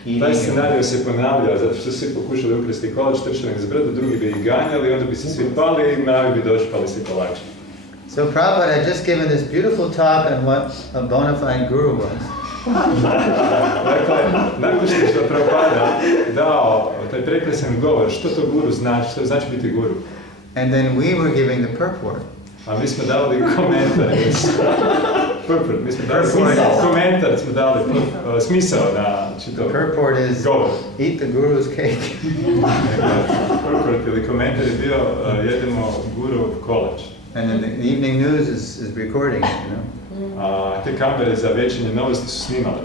eating. Taj scenario se ponavljao zato što svi pokušali ukrasti kolač, trčali iz brda, drugi bi ih ganjali, onda bi se svi pali i mravi bi došpali svi kolači. So Prabhupada had just given this beautiful talk on what a bona fide guru was. Dakle, nakon što je Prabhupada dao taj prekrasan govor, što to guru znači, što znači biti guru. And then we were giving the purport. A mi smo dali komentar. Purport, mi smo dali komentar, smo dali smisao na čitav The purport is govor. eat the guru's cake. Purport ili komentar je bio jedemo guru kolač. And then the evening news is recording it, you know. A te kamere za večernje novosti su snimale.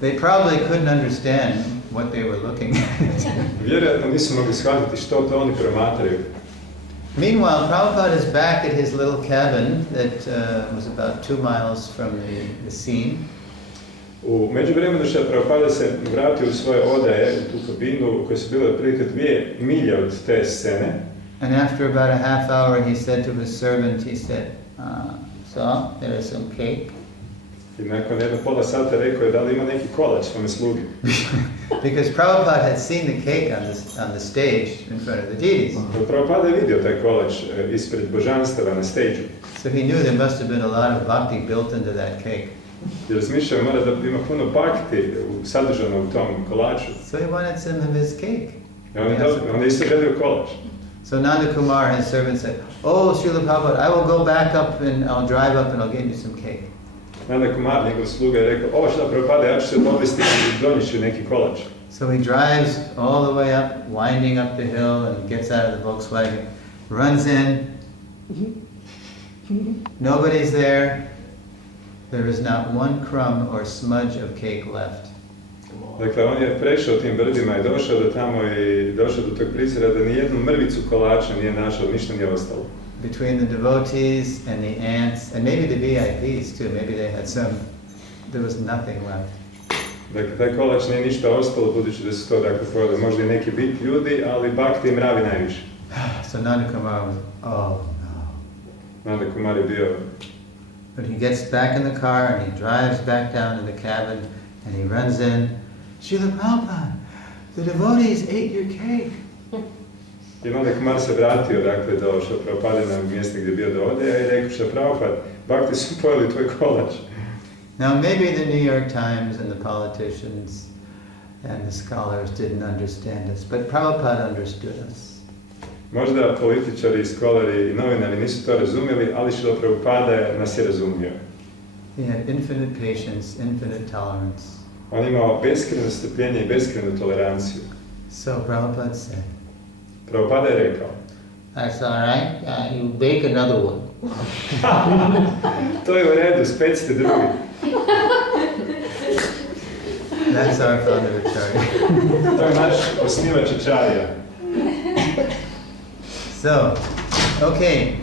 They probably couldn't understand what they were looking at. Vjerojatno nisu mogli shvatiti što to oni promatraju. Meanwhile, Prabhupada is back at his little cabin that was about 2 miles from the scene. U međuvremenu što Prabhupada se vratio u svoje odaje, u tu kabinu koje su bile otprilike 2 milje od te scene. And after about a half hour, he said to his servant, he said, so, there is some cake. I nakon jedno pola sata rekao je da li ima neki kolač svome slugi. Because Prabhupada had seen the cake on the stage in front of the deities. Prabhupada je vidio taj kolač ispred božanstava na stage-u. So he knew there must have been a lot of bhakti built into that cake. I razmišljao mora da ima puno bhakti sadržano u tom kolaču. So he wanted some of his cake. I on je isto želio kolač. So Nanda Kumar, his servant, said, "Oh, Srila Prabhupada, I will go back up and I'll drive up and I'll get you some cake." Nanda Kumar, njegov sluga, je rekao, ovo Srila Prabhupada, ja ću se dovesti i donijet ću neki kolač. So he drives all the way up, winding up the hill, and gets out of the Volkswagen, runs in. Nobody's there. There is not one crumb or smudge of cake left. Dakle, on je prešao tim brdima i došao do tamo i došao do tog prizora da nijednu mrvicu kolača nije našao, ništa nije ostalo. Between the devotees and the ants, and maybe the VIPs too, maybe they had some, there was nothing left. Dakle, taj kolač nije ništa ostalo, budući da su to, dakle, pojeli možda i neki bit ljudi, ali bakti i mravi najviše. So Nanda Kumar was, oh no. Nanda Kumar je bio. But he gets back in the car and he drives back down to the cabin and he runs in. Srila Prabhupada, the devotees ate your cake. I Nanda Kumar se vratio, dakle, do Srila Prabhupada na mjesto gdje je bio do Odeja i rekao Srila Prabhupada, bakti su pojeli tvoj kolač. Now maybe the New York Times and the politicians and the scholars didn't understand us, but Prabhupada understood us. Možda političari, skolari i novinari nisu to razumjeli, ali Srila Prabhupada nas je razumio. He had infinite patience, infinite tolerance. On imao beskrajno strpljenje i beskrajnu toleranciju. So Prabhupada said, Prabhupada je rekao, that's all right, you bake another one. to je u redu, specite drugi. That's our founder Acharya. To je naš osnivač Acharya. So, okay,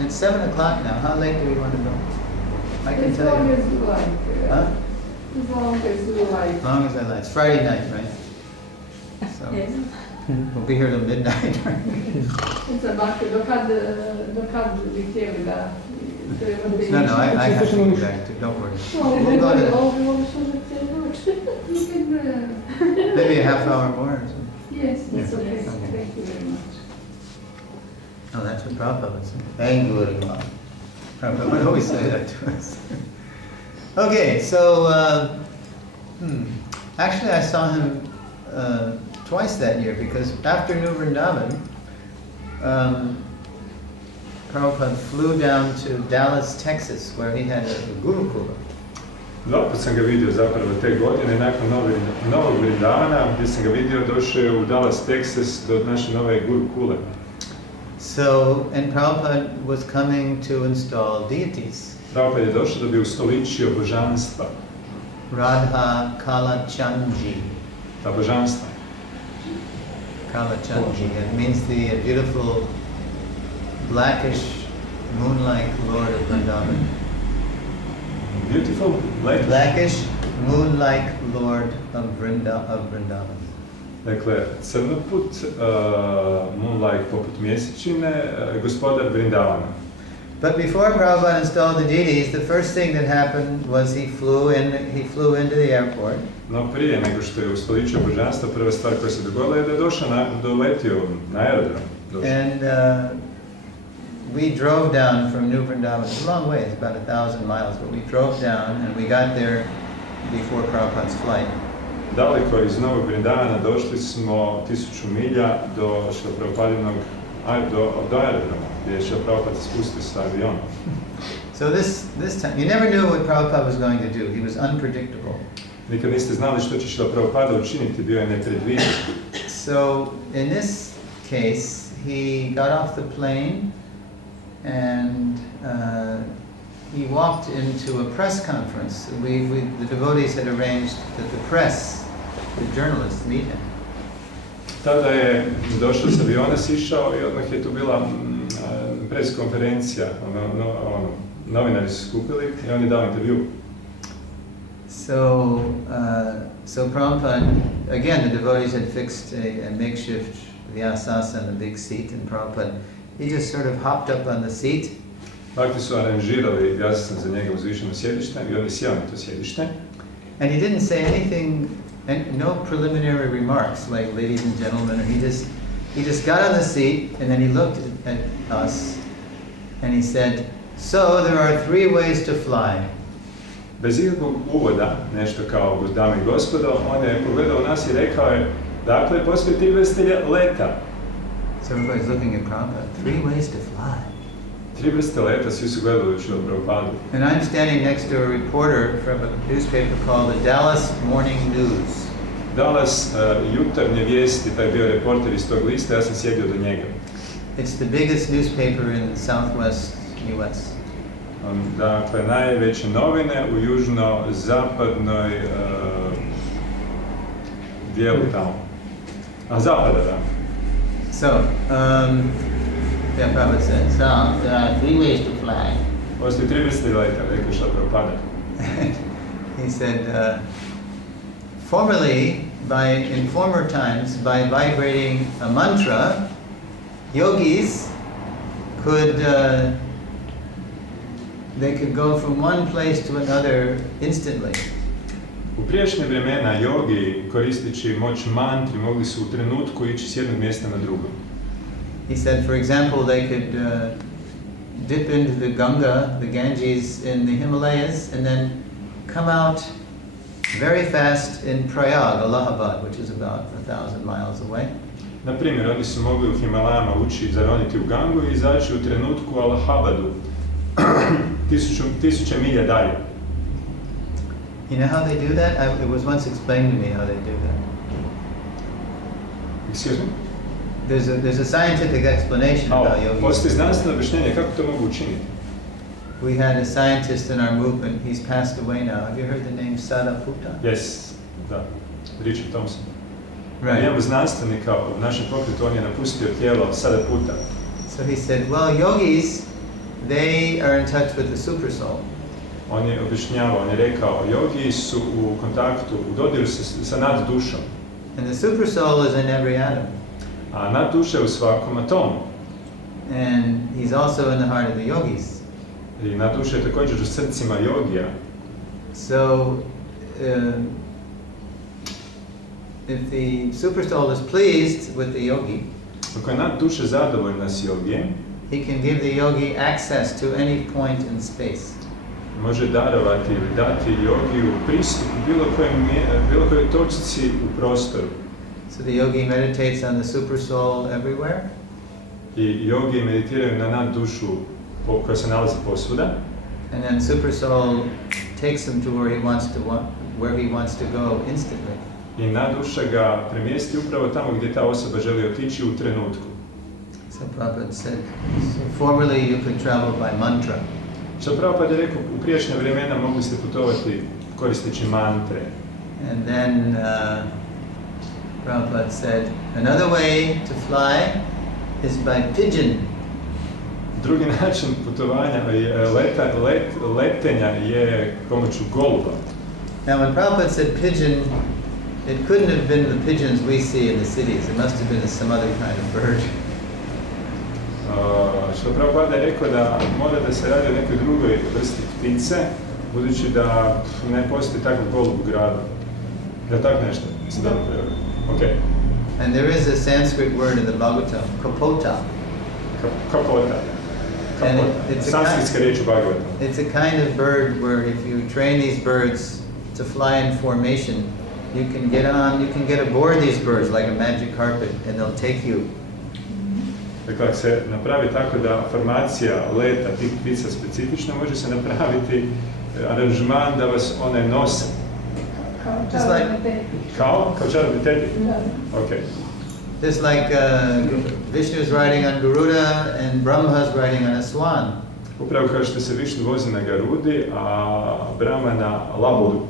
it's 7 o'clock now. How late do we want to go? I can As tell long you. as you like. Huh? As long as you like. As long as I like. It's Friday night, right? So Yes. we'll be here till midnight. Dokad bi htjeli da treba da No, I have to go back too. Don't worry. We'll go to You can, maybe a half hour more or something. yes, that's Yeah. okay. Okay. Thank you very much. Oh, that's what Prabhupada would say. Thank you very much. Prabhupada would always say that to us. Okay, so actually I saw him twice that year because after New Vrindavan, Prabhupada flew down to Dallas, Texas, where he had a Gurukula. Dva put sam ga vidio zapravo te godine, nakon novog Vrindavana, gdje sam ga vidio, došao je u Dallas, Texas, do naše nove Gurukule. So, and Prabhupada was coming to install deities. Prabhupada je došao da bi ustoličio božanstva, Radha Kalachandji. ta božanstva. Kalachandji. It means the beautiful blackish moon-like Lord of Vrindavan. Beautiful, like. Blackish moon-like Lord of Vrindavan. Dakle, crnoput, moonlight poput mjesečine, gospodar Vrindavana. But before Prabhupada installed the deities, the first thing that happened was he flew into the airport. No prije nego što je ustoličio božanstva, prva stvar koja se dogodila je da je doletio na aerodrom. And we drove down from New Vrindavan. It's a long way, it's about 1,000 miles, but we drove down and we got there before Prabhupada's flight. Daleko iz Novog Vrindavana došli smo 1000 milja do Srila Prabhupadinog do aerodroma, gdje je Srila Prabhupada spustio sa avionom. So this time, you never knew what Prabhupada was going to do. He was unpredictable. Nikad niste znali što će Srila Prabhupada učiniti, bio je nepredvidiv. So in this case, he got off the plane and he walked into a press conference. The devotees had arranged that the press, the journalists, meet him. Tada je došao s aviona, sišao i odmah je tu bila pres konferencija. Novinari su skupili i on je dao intervju. So Prabhupada, again, the devotees had fixed a makeshift vyasasana, a big seat, and Prabhupada, he just sort of hopped up on the seat. Bakti su aranžirali vyasasana za njega uzvišeno sjedište i on je sjeo na to sjedište. And he didn't say anything, and no preliminary remarks like ladies and gentlemen. He just got on the seat and then he looked at us and he said, "So there are 3 ways to fly." Bez ikakvog uvoda, nešto kao dame i gospodo, on je pogledao nas i rekao je, dakle, postoje 3 vrste leta. So everybody's looking at Prabhupada. 3 ways to fly. 3 vrste leta, svi su gledali Srila Prabhupadu. And I'm standing next to a reporter from a newspaper called the Dallas Morning News. Dallas jutarnje vijesti, taj bio reporter iz tog lista, ja sam sjedio do njega. It's the biggest newspaper in Southwest U.S. Dakle, najveće novine u južno-zapadnoj dijelu tamo. A zapada, da. So, yeah, Prabhupada said, so there are 3 ways to fly. Postoji 3 vrste leta, rekao Srila Prabhupada. He said, in former times, by vibrating a mantra, yogis could they could go from one place to another instantly. U prijašnje vremena jogi, koristeći moć mantri, mogli su u trenutku ići s jednog mjesta na drugo. He said, for example, they could dip into the Ganges in the Himalayas, and then come out very fast in Prayag, Allahabad, which is about 1,000 miles away. Na primjer, oni su mogli u Himalajama ući zaroniti u Gangu i izaći u trenutku u Allahabadu, 1000 milja dalje. You know how they do that? It was once explained to me how they do that. Excuse me? There's a scientific explanation about yogis. Postoji znanstveno objašnjenje kako to mogu učiniti. We had a scientist in our movement. He's passed away now. Have you heard the name Srila Prabhupad? Yes, da. Richard Thompson. Right. Imamo znanstvenika u našem pokretu, on je napustio tijelo Sada Puta. So he said, well, yogis, they are in touch with the super soul. On je objašnjavao, on je rekao, jogi su u kontaktu, u dodiru sa nad dušom. And the super soul is in every atom. A nad duša je u svakom atomu. And he's also in the heart of the yogis. I nad duša je također u srcima jogija. So, if the super soul is pleased with the yogi, Ako je nad duša zadovoljna s jogijem, he can give the yogi access to any point in space. može darovati ili dati jogiju pristup bilo kojoj točci u prostoru. So the yogi meditates on the super soul everywhere. I jogi meditiraju na nad dušu koja se nalazi posvuda. And then super soul takes him to where he wants to go instantly. I nad duša ga premjesti upravo tamo gdje ta osoba želi otići u trenutku. So Prabhupada said, formerly you could travel by mantra. Srila Prabhupad je rekao, u prijašnja vremena mogli ste putovati koristeći mantre. And then Prabhupada said, another way to fly is by pigeon. Drugi način putovanja, letenja je pomoću goluba. Now when Prabhupada said pigeon, it couldn't have been the pigeons we see in the cities. It must have been some other kind of bird. Srila Prabhupada je rekao da mora da se radi o nekoj drugoj vrsti ptice, budući da ne postoji takav golub u gradu. Da tako nešto se dobro prevodi. Okay. And there is a Sanskrit word in the Bhagavatam, kapota. Kapota. And it's Sanskritska riječ u Bhagavatamu. It's a kind of bird where if you train these birds to fly in formation, you can get aboard these birds like a magic carpet, and they'll take you. Dakle, ako se napravi tako da formacija leta tih ptica specifična, može se napraviti aranžman da vas one nose. Kao čarobni teti? Da. Okay. Just like Vishnu's riding on Garuda and Brahma's riding on a swan. Upravo kao što se Višnu vozi na Garudi, a Brahma na labudu.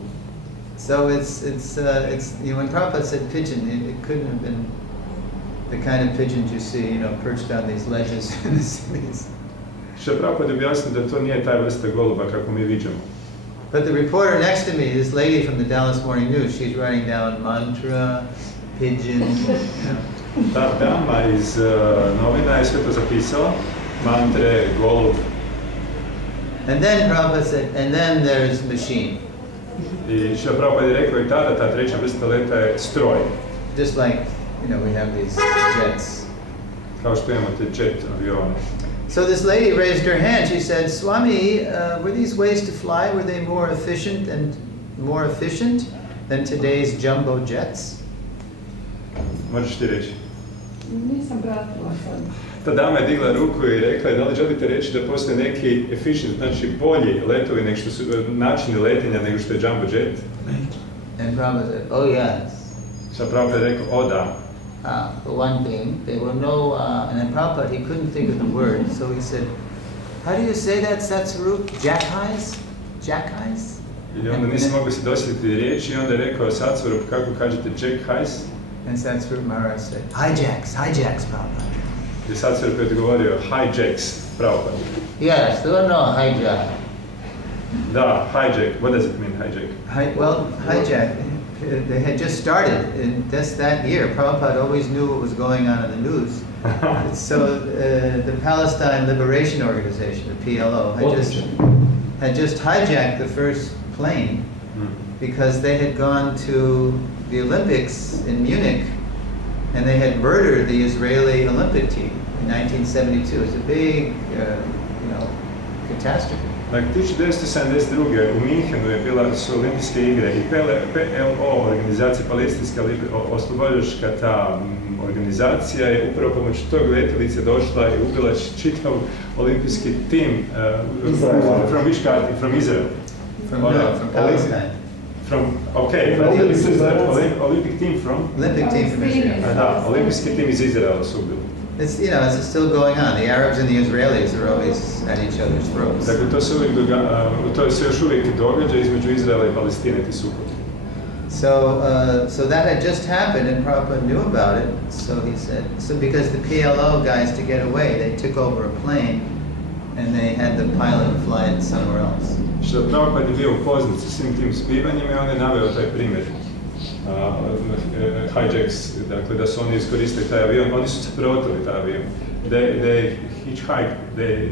So it's when Prabhupada said pigeon, it couldn't have been the kind of pigeons you see, perched on these ledges in the cities. Srila Prabhupada je objasnio da to nije ta vrsta goluba kako mi viđamo. But the reporter next to me, this lady from the Dallas Morning News, she's writing down mantra, pigeon. Ta dama iz novina je sve to zapisala, mantre, golub. And then Prabhupada said, and then there's machine. I Srila Prabhupada je rekao i tada ta treća vrsta leta je stroj. Just like, we have these jets. Kao što imamo te jet avione. So this lady raised her hand. She said, Swami, were these ways to fly, were they more efficient than today's jumbo jets? Možeš ti reći? Nisam pratila sad. Ta dama je digla ruku i rekla je da li želite reći da postoje neki efficient, znači bolji letovi nego što su načini letenja nego što je jumbo jet? And Prabhupada said, oh yes. Srila Prabhupada je rekao, o da. For one thing, there were no, and then Prabhupada, he couldn't think of the word, so he said, how do you say that, Satsarup? Jackhais? Jackhais? I onda nisam mogao se dosjetiti riječi i onda je rekao Satsarup, kako kažete Jack Heis? And Satsarup Maharaj said, hijacks, Prabhupada. I Satsarup je odgovorio, hijacks, Prabhupada. Yes, there were no hijack. Da, hijack, what does it mean, hijack? Hijack, they had just started in just that year. Prabhupada always knew what was going on in the news. So the Palestine Liberation Organization, the PLO, had just hijacked the first plane because they had gone to the Olympics in Munich and they had murdered the Israeli Olympic team in 1972. It was a big, catastrophe. Dakle, 1972. u Minhenu su olimpijske igre i PLO, organizacija palestinska oslobodilačka ta organizacija je upravo pomoću tog letjelice došla i ubila čitav olimpijski tim from which country? From Israel. From Palestine. Olympic team from Israel. Da, olimpijski tim iz Izraela su ubili. It's still going on. The Arabs and the Israelis are always at each other's throats. Dakle, to se još uvijek događa između Izraela i Palestine, ti sukobi. So that had just happened, and Prabhupada knew about it. So he said, because the PLO guys, to get away, they took over a plane, and they had the pilot fly it somewhere else. Što Prabhupada je bio upoznat sa svim tim zbivanjima i on je naveo taj primjer. Hijacks, dakle da su oni iskoristili taj avion, oni su se preoteli taj avion. They hitchhiked,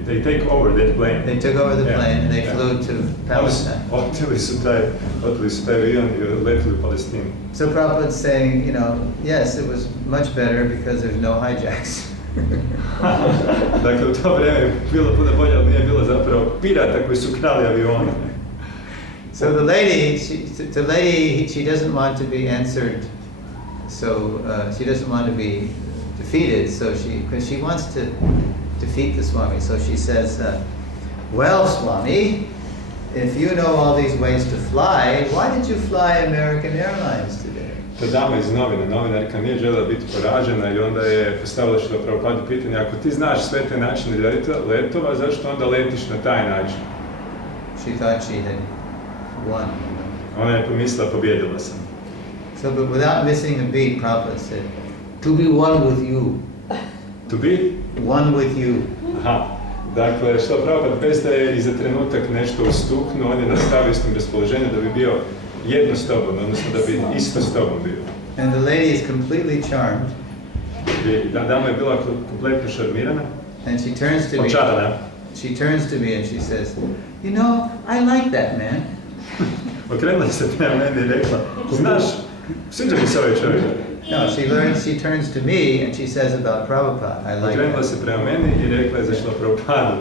they take over that plane. They took over the plane and they flew to Palestine. Oteli su taj avion i letili u Palestinu. So Prabhupada's saying, yes, it was much better because there's no hijacks. Dakle, u to vrijeme je bilo puno bolje, ali nije bilo zapravo pirata koji su krali avione. So the lady, she doesn't want to be answered. So she doesn't want to be defeated. So because she wants to defeat the Swami. So she says, "Well, Swami, if you know all these ways to fly, why did you fly American Airlines today?" Ta dama iz novinarka nije željela biti poražena i onda je postavila Srila Prabhupadu pitanje, ako ti znaš sve te načine letova, zašto onda letiš na taj način? She thought she had won. Ona je pomislila, pobjedila sam. So, but without missing a beat, Prabhupada said, "To be one with you." To be? One with you. Aha. Dakle, što Prabhupada bez da je i za trenutak nešto ustuknuo, on je nastavio s tim raspoloženjem da bi bio jedno s tobom, odnosno da bi isto s tobom bio. And the lady is completely charmed. I dama je bila kompletno šarmirana. And she turns to me. Očarana. She turns to me and she says, I like that man. Okrenula se prema meni i rekla, znaš, sviđa mi se ovaj čovjek. No, she turns to me and she says about Prabhupada, I like Okrenula that. se prema meni i rekla je za Srila Prabhupadu,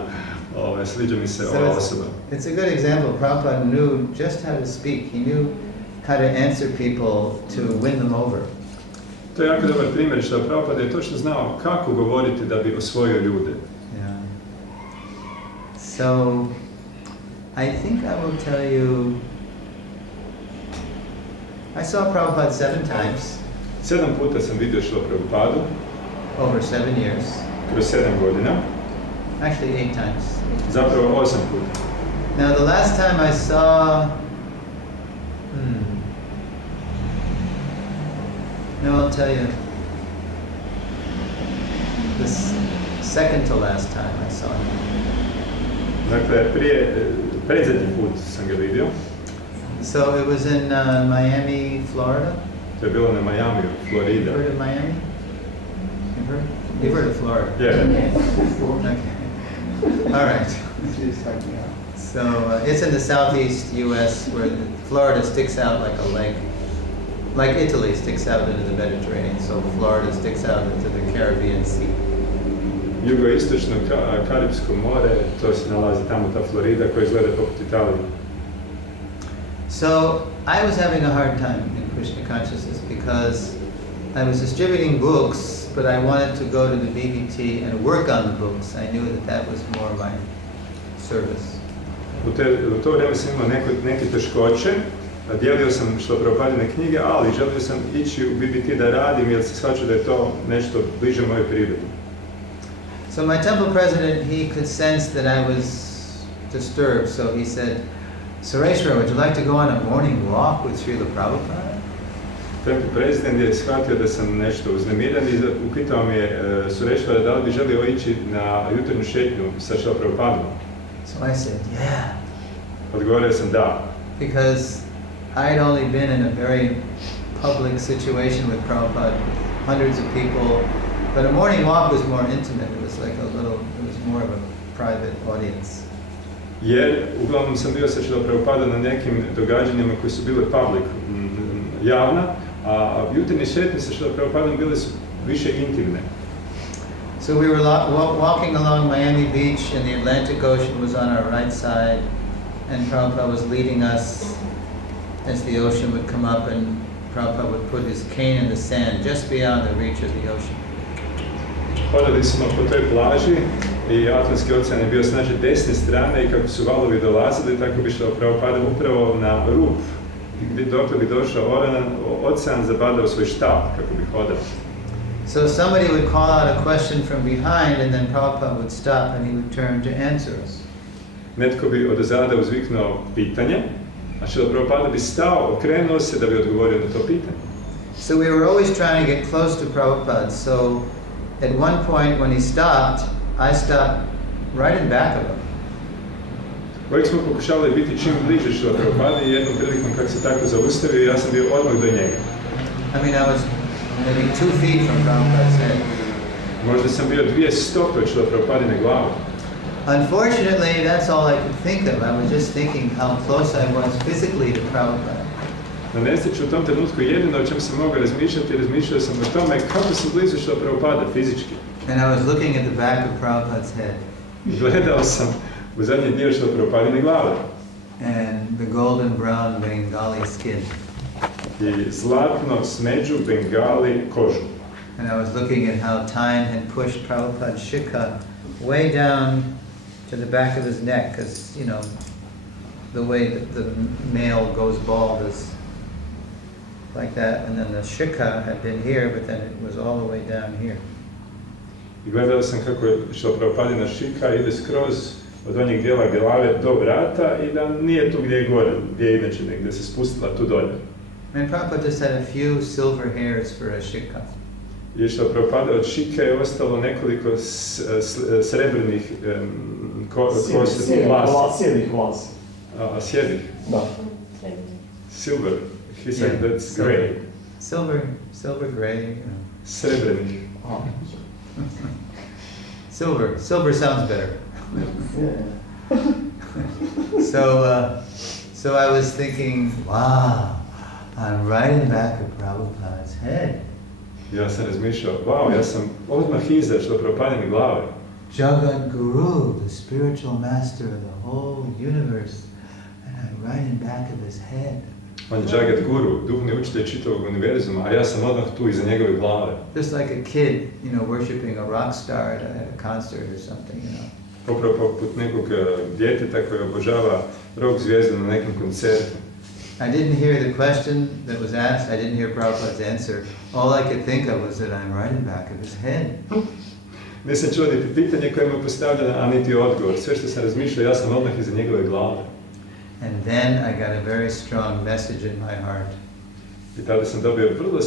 sviđa mi se ova osoba. It's a good example. Prabhupada knew just how to speak. He knew how to answer people to win them over. To je jako dobar primjer što Prabhupada je točno znao kako govoriti da bi osvojio ljude. Yeah. So, I think I will tell you, I saw Prabhupada 7 times. 7 puta sam vidio Srila Prabhupadu. Over 7 years. Kroz 7 godina. Actually 8 times. Zapravo 8 puta. Now the last time I saw, no, I'll tell you, this second to last time I saw him. Dakle, predzadnji put sam ga vidio. So it was in Miami, Florida. To je bilo na Miami, Florida. You heard of Miami? You've heard of Florida? Yeah. Okay. All right. So it's in the southeast U.S. where Florida sticks out like a lake, like Italy sticks out into the Mediterranean. So Florida sticks out into the Caribbean Sea. Jugoistočno Karibsko more, to se nalazi tamo ta Florida koja izgleda poput Italije. So I was having a hard time in Krishna consciousness because I was distributing books, but I wanted to go to the BBT and work on the books. I knew that was more my service. U to vrijeme sam imao neke teškoće, dijelio sam Srila Prabhupadine knjige, ali želio sam ići u BBT da radim jer se shvaća da je to nešto bliže mojoj prirodi. So my temple president, he could sense that I was disturbed, so he said, Suresvara, would you like to go on a morning walk with Srila Prabhupada? Templni prezident je shvatio da sam nešto uznemiren i upitao mi je Suresvara da li bi želio ići na jutarnju šetnju sa Srila Prabhupadom. So I said, yeah. Odgovorio sam da. Because I'd only been in a very public situation with Prabhupada, hundreds of people, but a morning walk was more intimate. It was like it was more of a private audience. Jer uglavnom sam bio sa Srila Prabhupada na nekim događanjima koji su bile public, javna, a jutarnje šetnje sa Srila Prabhupadom bile su više intimne. So we were walking along Miami Beach, and the Atlantic Ocean was on our right side, and Prabhupada was leading us as the ocean would come up, and Prabhupada would put his cane in the sand just beyond the reach of the ocean. Hodali smo po toj plaži i Atlantski ocean je bio s naše desne strane i kako su valovi dolazili, tako bi Srila Prabhupada upravo na rub, dok bi došao ocean, zabadao svoj štap kako bi hodao. So somebody would call out a question from behind, and then Prabhupada would stop and he would turn to answer us. Netko bi odozada uzviknuo pitanje, a Srila Prabhupada bi stao, okrenuo se da bi odgovorio na to pitanje. So we were always trying to get close to Prabhupada. So at one point when he stopped, I stopped right in back of him. Uvijek smo pokušavali biti čim bliže Srila Prabhupada i jednom prilikom kad se tako zaustavio, ja sam bio odmah do njega. I mean, I was maybe 2 feet from Prabhupada's head. Možda sam bio 2 stope od Srila Prabhupadine glave. Unfortunately, that's all I could think of. I was just thinking how close I was physically to Prabhupada. Na nesreću u tom trenutku jedino o čem sam mogao razmišljao sam o tome kako sam blizu Srila Prabhupada fizički. And I was looking at the back of Prabhupada's head. Gledao sam u zadnji dio Srila Prabhupadine glave. And the golden brown Bengali skin. I zlatno smeđu Bengali kožu. And I was looking at how time had pushed Prabhupada's shikha way down to the back of his neck, because, you know, the way that the male goes bald is like that, and then the shikha had been here, but then it was all the way down here. I gledao sam kako je Srila Prabhupadina šika ide skroz od onih dijela glave do vrata i da nije tu gdje je gore, gdje je inače negdje se spustila tu dolje. And Prabhupada just had a few silver hairs for a shikha. I Srila Prabhupada od šike je ostalo nekoliko srebrnih Sjedih vlasa. Sjedih. Da. Silver. He said that's grey. Silver gray, you know. Srebrenih. Silver sounds better. Yeah. So I was thinking, wow, I'm right in back of Prabhupada's head. Ja sam razmišljao, wow, ja sam odmah iza Srila Prabhupadine glave. Jagat Guru, the spiritual master of the whole universe, and I'm right in back of his head. On je Jagat Guru, duhovni učitelj čitavog univerzuma, a ja sam odmah tu iza njegove glave. Just like a kid, you know, worshipping a rock star at a concert or something, you know. Upravo poput nekog djeteta koji obožava rock zvijezdu na nekom koncertu. I didn't hear the question that was asked. I didn't hear Prabhupada's answer. All I could think of was that I'm right in back of his head. Nisam čuo niti pitanje koje mu postavljeno, a niti odgovor. Sve što sam razmišljao, ja sam odmah iza njegove glave. And then I got a very strong message in my heart. I tada sam dobio vrlo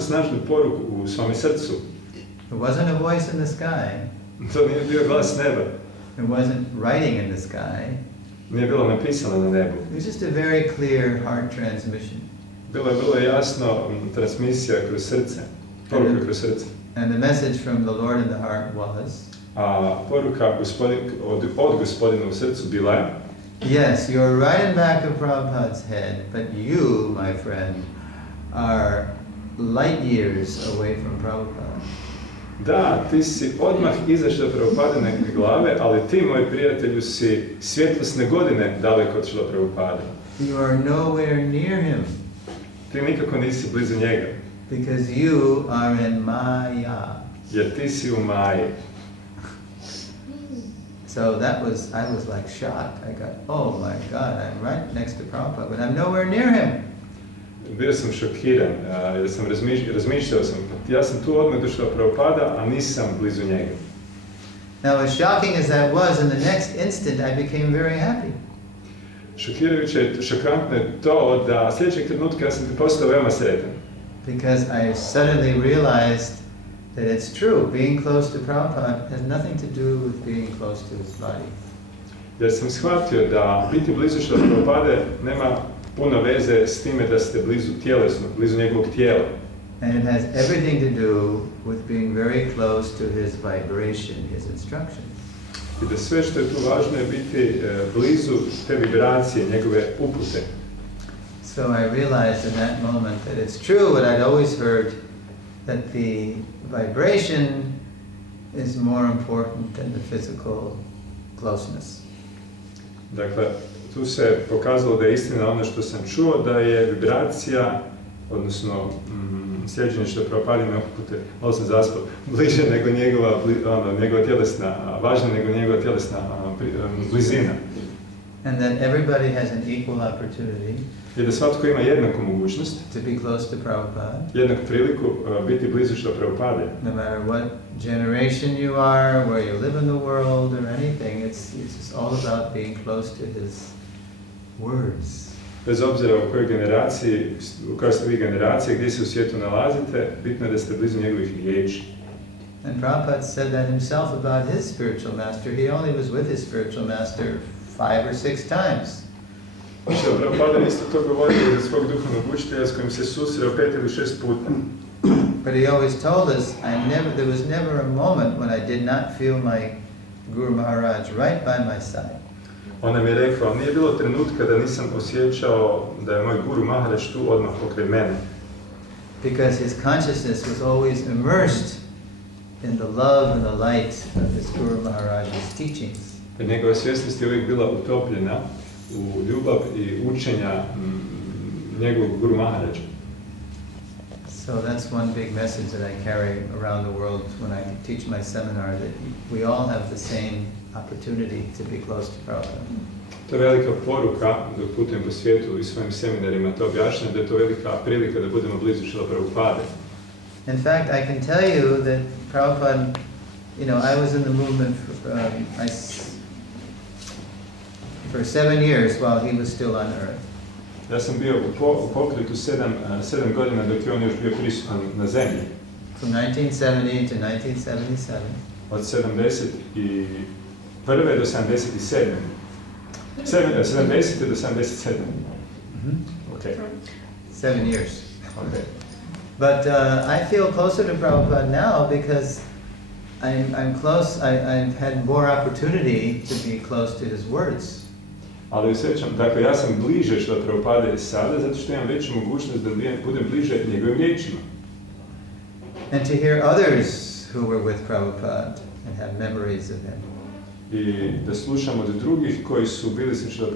snažnu poruku u svome srcu. It wasn't a voice in the sky. To nije bio glas neba. It wasn't writing in the sky. Nije bilo napisano na nebu. It was just a very clear heart transmission. Bilo je vrlo jasno transmisija kroz srce. Poruka kroz srce. And the message from the Lord in the heart was, A poruka od Gospodina u srcu bila je, yes, you're right in back of Prabhupada's head, but you, my friend, are light years away from Prabhupada. da, ti si odmah izašao Prabhupadine glave, ali ti, moj prijatelju, si svjetlosne godine daleko od Srila Prabhupada. You are nowhere near him, Ti nikako nisi blizu njega, because you are in Maya. jer ti si u Maji. So I was like shocked. I got, oh my God, I'm right next to Prabhupada, but I'm nowhere near him. Bio sam šokiran, jer razmišljao sam, ja sam tu odmah došao Prabhupada, a nisam blizu njega. Now, as shocking as that was, in the next instant I became very happy. Šokantno je to da sljedećeg trenutka ja sam postao veoma sretan. Because I suddenly realized that it's true, being close to Prabhupada has nothing to do with being close to his body. Jer sam shvatio da biti blizu Srila Prabhupade nema puno veze s time da ste blizu tjelesno, blizu njegovog tijela. And it has everything to do with being very close to his vibration, his instructions. I da sve što je tu važno je biti blizu te vibracije, njegove upute. So I realized in that moment that it's true what I'd always heard, that the vibration is more important than the physical closeness. Dakle, tu se pokazalo da je istina ono što sam čuo, da je vibracija, odnosno sjeđenje što je Prabhupadine upute, malo sam zaspao, bliže nego njegova tjelesna, važnije nego njegova tjelesna blizina. And that everybody has an equal opportunity I da svatko ima jednaku mogućnost, to be close to Prabhupada, jednaku priliku biti blizu Srila Prabhupade. no matter what generation you are, where you live in the world or anything, it's just all about being close to his words. Bez obzira u kojoj generaciji, u kojoj ste vi generacije, gdje se u svijetu nalazite, bitno je da ste blizu njegovih riječi. And Prabhupada said that himself about his spiritual master. He only was with his spiritual master 5 or 6 times. Srila Prabhupada isto to govorio za svog duhovnog učitelja s kojim se susreo 5 ili 6 puta. But he always told us, there was never a moment when I did not feel my Guru Maharaj right by my side. On nam je rekao, nije bilo trenutka da nisam osjećao da je moj Guru Maharaj tu odmah pokraj mene. Because his consciousness was always immersed in the love and the light of his Guru Maharaj's teachings. Jer njegova svjesnost je uvijek bila utopljena u ljubav i učenja njegovog Guru Maharaja. So that's one big message that I carry around the world when I teach my seminar, that we all have the same opportunity to be close to Prabhupada. To je velika poruka dok putujem po svijetu i svojim seminarima to objašnjam, da je to velika prilika da budemo blizu Srila Prabhupade. In fact, I can tell you that Prabhupada, I was in the movement for 7 years while he was still on earth. Ja sam bio u pokretu 7 godina dok je on još bio prisutan na zemlji. From 1970 to 1977. Od 71. do 77. 70. do 77. Okay. 7 years. Okay. But I feel closer to Prabhupada now because I'm close. I've had more opportunity to be close to his words. Ali osjećam, dakle, ja sam bliže Srila Prabhupade sada zato što imam veću mogućnost da budem bliže njegovim riječima. And to hear others who were with Prabhupada and have memories of him. I da slušam od drugih koji su bili sa Srila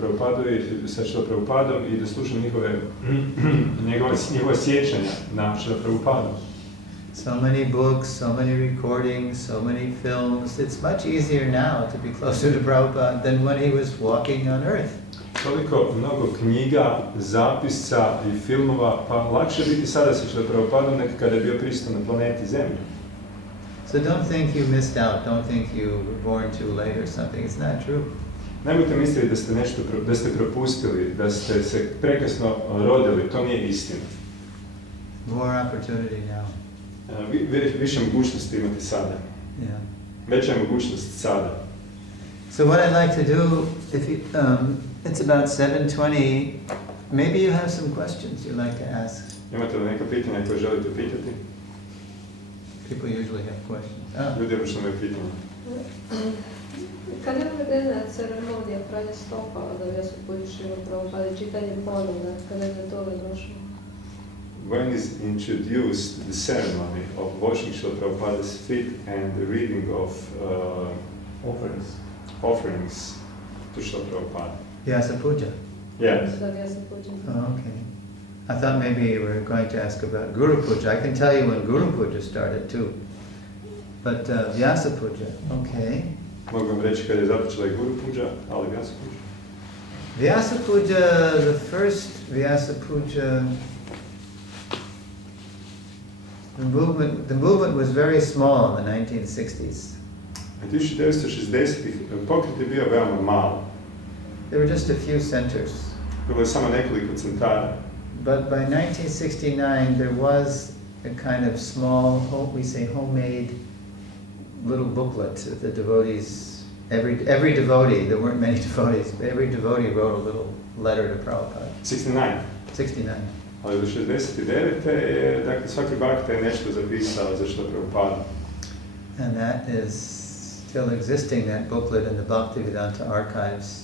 Prabhupadom i da slušam njegova sjećanja na Srila Prabhupadu. So many books, so many recordings, so many films. It's much easier now to be closer to Prabhupada than when he was walking on earth. Toliko mnogo knjiga, zapisa i filmova, pa lakše biti sada sa Srila Prabhupadom nego kada je bio prisutan na planeti Zemlji. So don't think you missed out. Don't think you were born too late or something. It's not true. Nemojte misliti da ste propustili, da ste se prekasno rodili, to nije istina. More opportunity now. Više mogućnosti imate sada. Yeah. Veća je mogućnost sada. So what I'd like to do, if you, it's about 7:20. Maybe you have some questions you'd like to ask. Imate li neka pitanja koje želite pitati? People usually have questions. Ljudi obično imaju pitanja. Kad je uvedena ceremonija pranja stopala da Vjesu Srila Prabhupade, čitanje ponovno, kada je do toga došlo? When is introduced the ceremony of washing Srila Prabhupada's feet and the reading of offerings to Srila Prabhupada? Vyasa Puja. Yes. Da Vjesu Puja. Oh, okay. I thought maybe you were going to ask about Guru Puja. I can tell you when Guru Puja started too. But Vyasa Puja, okay. Mogu vam reći kada je započela i Guru Puja, ali Vyasa Puja. Vyasa Puja, the first Vyasa Puja, the movement was very small in the 1960s. 1960-ih pokret je bio veoma mali. There were just a few centers. Bilo je samo nekoliko centara. But by 1969, there was a kind of small, homemade little booklet that the devotees, every devotee, there weren't many devotees, but every devotee wrote a little letter to Prabhupada. 69. 69. Ali do 69. je, dakle, svaki bhakta je nešto zapisao za Srila Prabhupada. And that is still existing, that booklet in the Bhaktivedanta archives.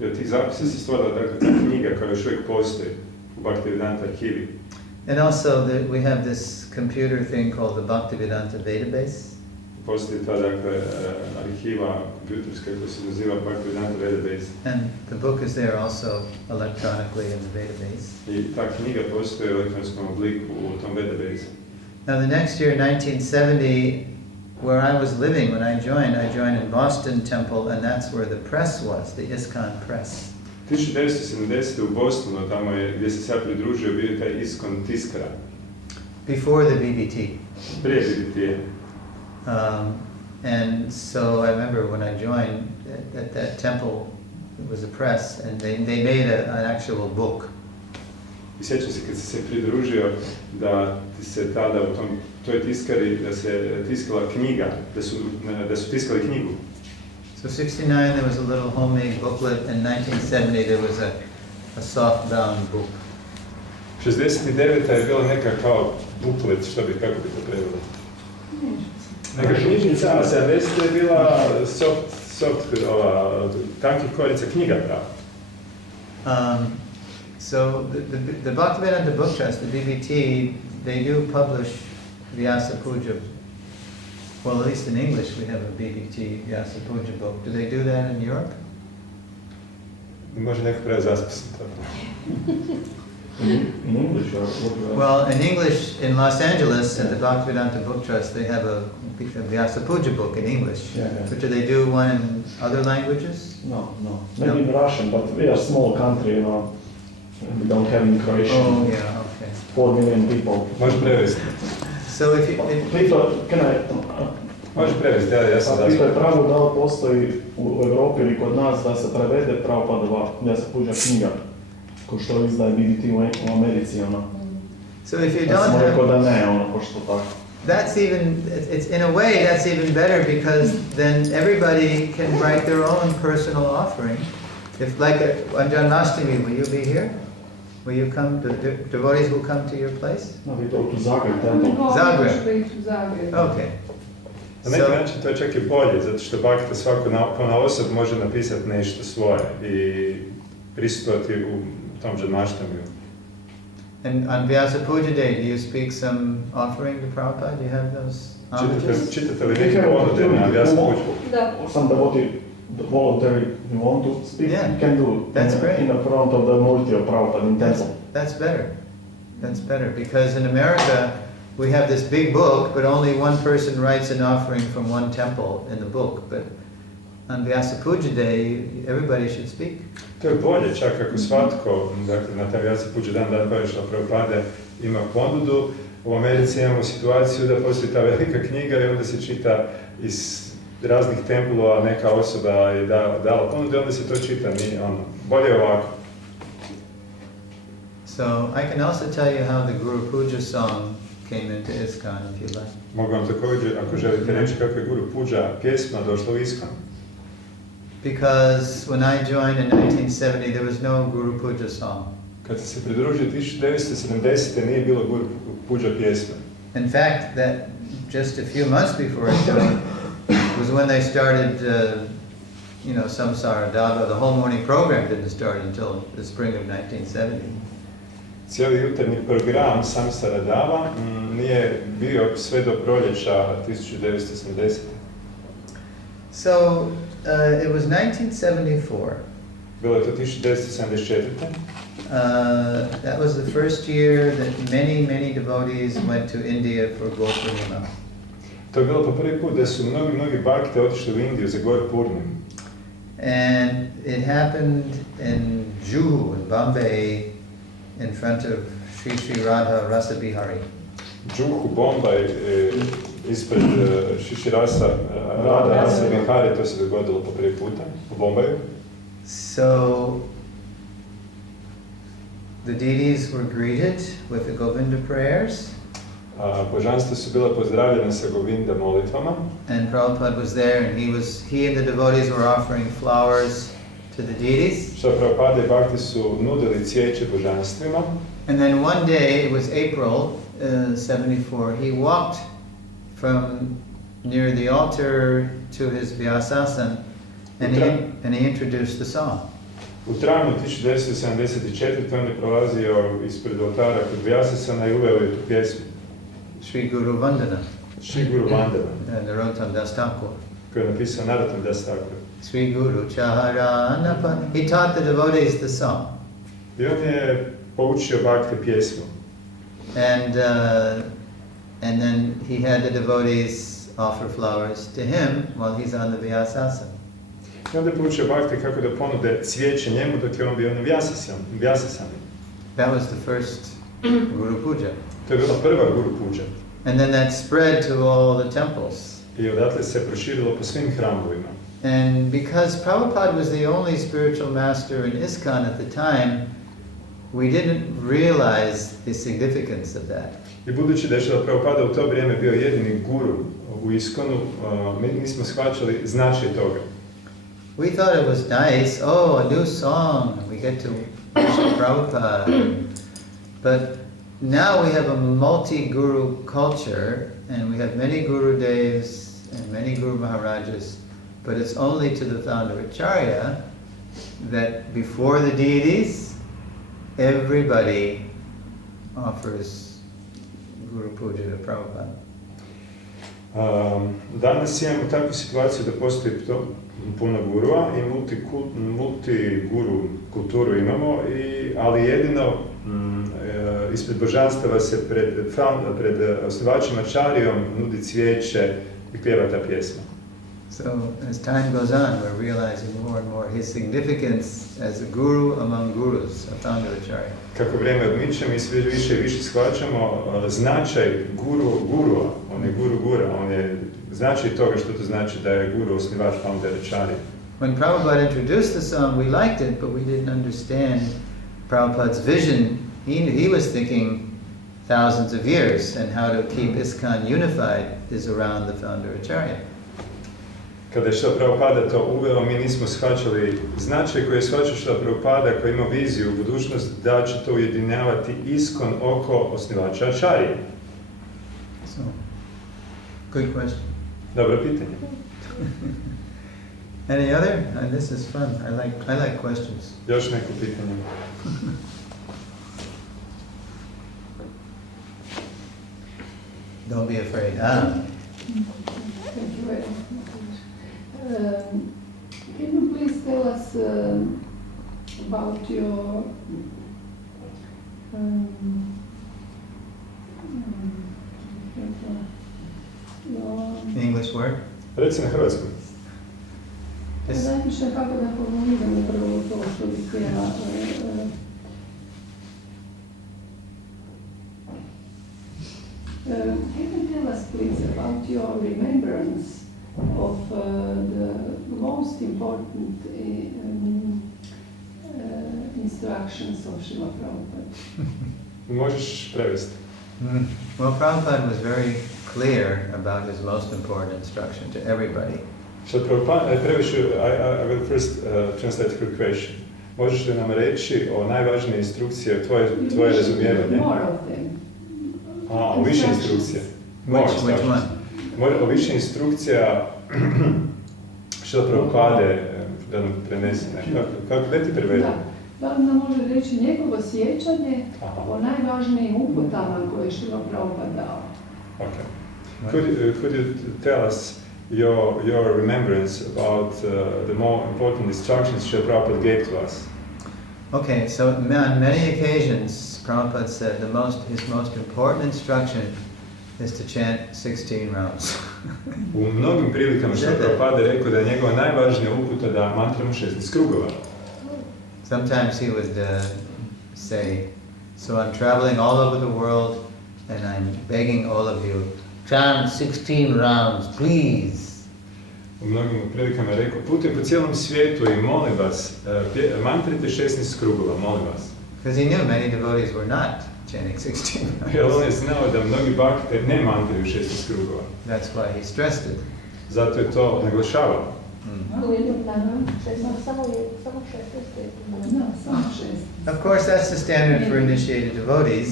I od tih zapisa se stvorila, dakle, ta knjiga koja još uvijek postoji u Bhaktivedanta arhivi. And also we have this computer thing called the Bhaktivedanta database. Postoji ta, dakle, arhiva kompjuterska koja se naziva Bhaktivedanta database. And the book is there also electronically in the database. I ta knjiga postoji u elektronskom obliku u tom database. Now the next year, 1970, where I was living when I joined in Boston Temple, and that's where the press was, the ISKCON press. 1970. u Bostonu, tamo je gdje se sad pridružio, bio taj ISKCON tiskara. Before the BBT. Prije BBT-a. And so I remember when I joined at that temple, it was a press, and they made an actual book. I sjećam se kad se pridružio da se tada u toj tiskari, da se tiskala knjiga, da su tiskali knjigu. So 69 there was a little homemade booklet, and 1970 there was a soft-bound book. 69. je bila neka kao buklet, kako bi to prevelo? Neka knjižnica, a 70. je bila tankih korica knjiga pravo. So the Bhaktivedanta Book Trust, the BBT, they do publish Vyasa Puja. Well, at least in English we have a BBT Vyasa Puja book. Do they do that in Europe? Može neko preveo zaspis. In English or what? Well, in English, in Los Angeles, at the Bhaktivedanta Book Trust, they have a Vyasa Puja book in English. Yeah. But do they do one in other languages? No. Maybe in Russian, but we are a small country, you know. We don't have in Croatia. Oh, yeah, okay. 4 million people. Može prevesti. So if you... Može prevesti, ja sam zaspis. Pitao je Prabhu da li postoji u Europi ili kod nas da se prevede Prabhupadova Vyasa Puja knjiga, ko što izdaje BBT u Americi, ono. So if you Ja don't sam have... rekao da ne, ono, ko što tako. That's even, it's in a way, that's even better, because then everybody can write their own personal offering. If like on Janmashtami, will you be here? Will you come, the devotees will come to your place? No, we go to Zagreb temple. Zagreb. Okay. Na neki način to je čak i bolje, zato što bhakta svako ponaosob može napisati nešto svoje i prisustvovati u tom Janmashtami. And on Vyasa Puja Day, do you speak some offering to Prabhupada? Do you have those homages? Čitate li neki ponude na Vyasa Puja? Da. Some devotee voluntary you want to speak, Yeah. you can do That's great. in the front of the Murti of Prabhupada in temple. That's better. That's better, because in America, we have this big book, but only one person writes an offering from one temple in the book. But on Vyasa Puja Day, everybody should speak. To je bolje, čak ako svatko, dakle, na taj Vyasa Puja dan Srila Prabhupade ima ponudu. U Americi imamo situaciju da postoji ta velika knjiga i onda se čita iz raznih templova, neka osoba je dala ponudu i onda se to čita, bolje je ovako. So I can also tell you how the Guru Puja song came into ISKCON, if you like. Mogu vam također, ako želite reći kako je Guru Puja pjesma došla u ISKCON. Because when I joined in 1970, there was no Guru Puja song. Kad se pridružio 1970. nije bilo Guru Puja pjesme. In fact, that just a few months before I joined was when they started, Samsara Dava. The whole morning program didn't start until the spring of 1970. Cijeli jutarnji program Samsara Dava nije bio sve do proljeća 1970. So it was 1974. Bilo je to 1974. That was the first year that many devotees went to India for Gopurnima. To je bilo po prvi put da su mnogi bhakte otišli u Indiju za Gaur Purnima. And it happened in Juhu, in Bombay, in front of Sri Radha Rasa Bihari. Juhu, Bombay, ispred Šiširasa, Rasa Vihari, to se dogodilo po prvi puta u Bombaju. So the deities were greeted with the Govinda prayers. Božanstva su bila pozdravljena sa Govinda molitvama. And Prabhupada was there, and he and the devotees were offering flowers to the deities. Srila Prabhupada i Bhakti su nudili cvijeće božanstvima. And then one day, it was April 74, he walked from near the altar to his Vyasasan, and he introduced the song. U travnju 1974. on je prolazio ispred oltara kod Vyasasana i uveo je tu pjesmu. Sri Guru Vandana. Sri Guru Vandana. Narotam Das Thakur. Koji je napisao Narotam Das Thakur. Sri Guru Chaharanapa. He taught the devotees the song. I on je poučio Bhakti pjesmu. And then he had the devotees offer flowers to him while he's on the Vyasasana. I onda je poučio Bhakti kako da ponude cvijeće njemu dok je on bio na Vyasasani. That was the first Guru Puja. To je bila prva Guru Puja. And then that spread to all the temples. I odatle se proširilo po svim hramovima. And because Prabhupada was the only spiritual master in ISKCON at the time, we didn't realize the significance of that. I budući da je Srila Prabhupada u to vrijeme bio jedini guru u ISKCONu, mi nismo shvaćali značaj toga. We thought it was nice, oh, a new song, we get to worship Prabhupada. But now we have a multi-guru culture, and we have many Guru Devs and many Guru Maharajas, but it's only to the founder Acharya that before the deities, everybody offers Guru Puja to Prabhupada. Danas imamo takvu situaciju da postoji puno gurua i multi-guru kulturu imamo, ali jedino ispred božanstava se pred osnivačem Acharyom nudi cvijeće i pjeva ta pjesma. So as time goes on, we're realizing more and more his significance as a guru among gurus, a founder Acharya. Kako vrijeme odmiče, mi sve više i više shvaćamo značaj gurua, on je gura, on je značaj toga što to znači da je guru osnivač founder Acharya. When Prabhupada introduced the song, we liked it, but we didn't understand Prabhupada's vision. He was thinking thousands of years, and how to keep ISKCON unified is around the founder Acharya. Kada je Srila Prabhupada to uveo, mi nismo shvaćali značaj koji je shvaćao Srila Prabhupada, koji ima viziju u budućnost da će to ujedinjavati ISKCON oko osnivača Acharya. So, good question. Dobro pitanje. Any other? And this is fun. I like questions. Još neko pitanje? Don't be afraid. Thank you very much. Can you please tell us about your English word? Reci na hrvatskom. Razmišljam kako da formuliram prvo to što bih htjela. Can you tell us please about your remembrance of the most important instructions of Srila Prabhupada? Možeš prevesti. Well, Prabhupada was very clear about his most important instruction to everybody. So Prabhupada, I will first translate her question. Možeš li nam reći o najvažnije instrukcije, tvoje razumijevanje? More of them. O više instrukcija. Which one? O više instrukcija Srila Prabhupade da nam prenese. Kako da ti prevedem? Da li nam može reći njegovo sjećanje o najvažnijim uputama koje je Srila Prabhupada dao? Okay. Could you tell us your remembrance about the more important instructions Srila Prabhupada gave to us? Okay, so on many occasions, Prabhupada said his most important instruction is to chant 16 rounds. U mnogim prilikama Srila Prabhupada je rekao da je njegova najvažnija uputa da mantramo 16 krugova. Sometimes he would say, so I'm traveling all over the world and I'm begging all of you, chant 16 rounds, please. U mnogim prilikama je rekao, putujem po cijelom svijetu i molim vas, mantrite 16 krugova, molim vas. Because he knew many devotees were not chanting 16 rounds. Jer on je znao da mnogi bakte ne mantraju 16 krugova. That's why he stressed it. Zato je to naglašavao. U jednom danu, samo 16. Of course, that's the standard for initiated devotees,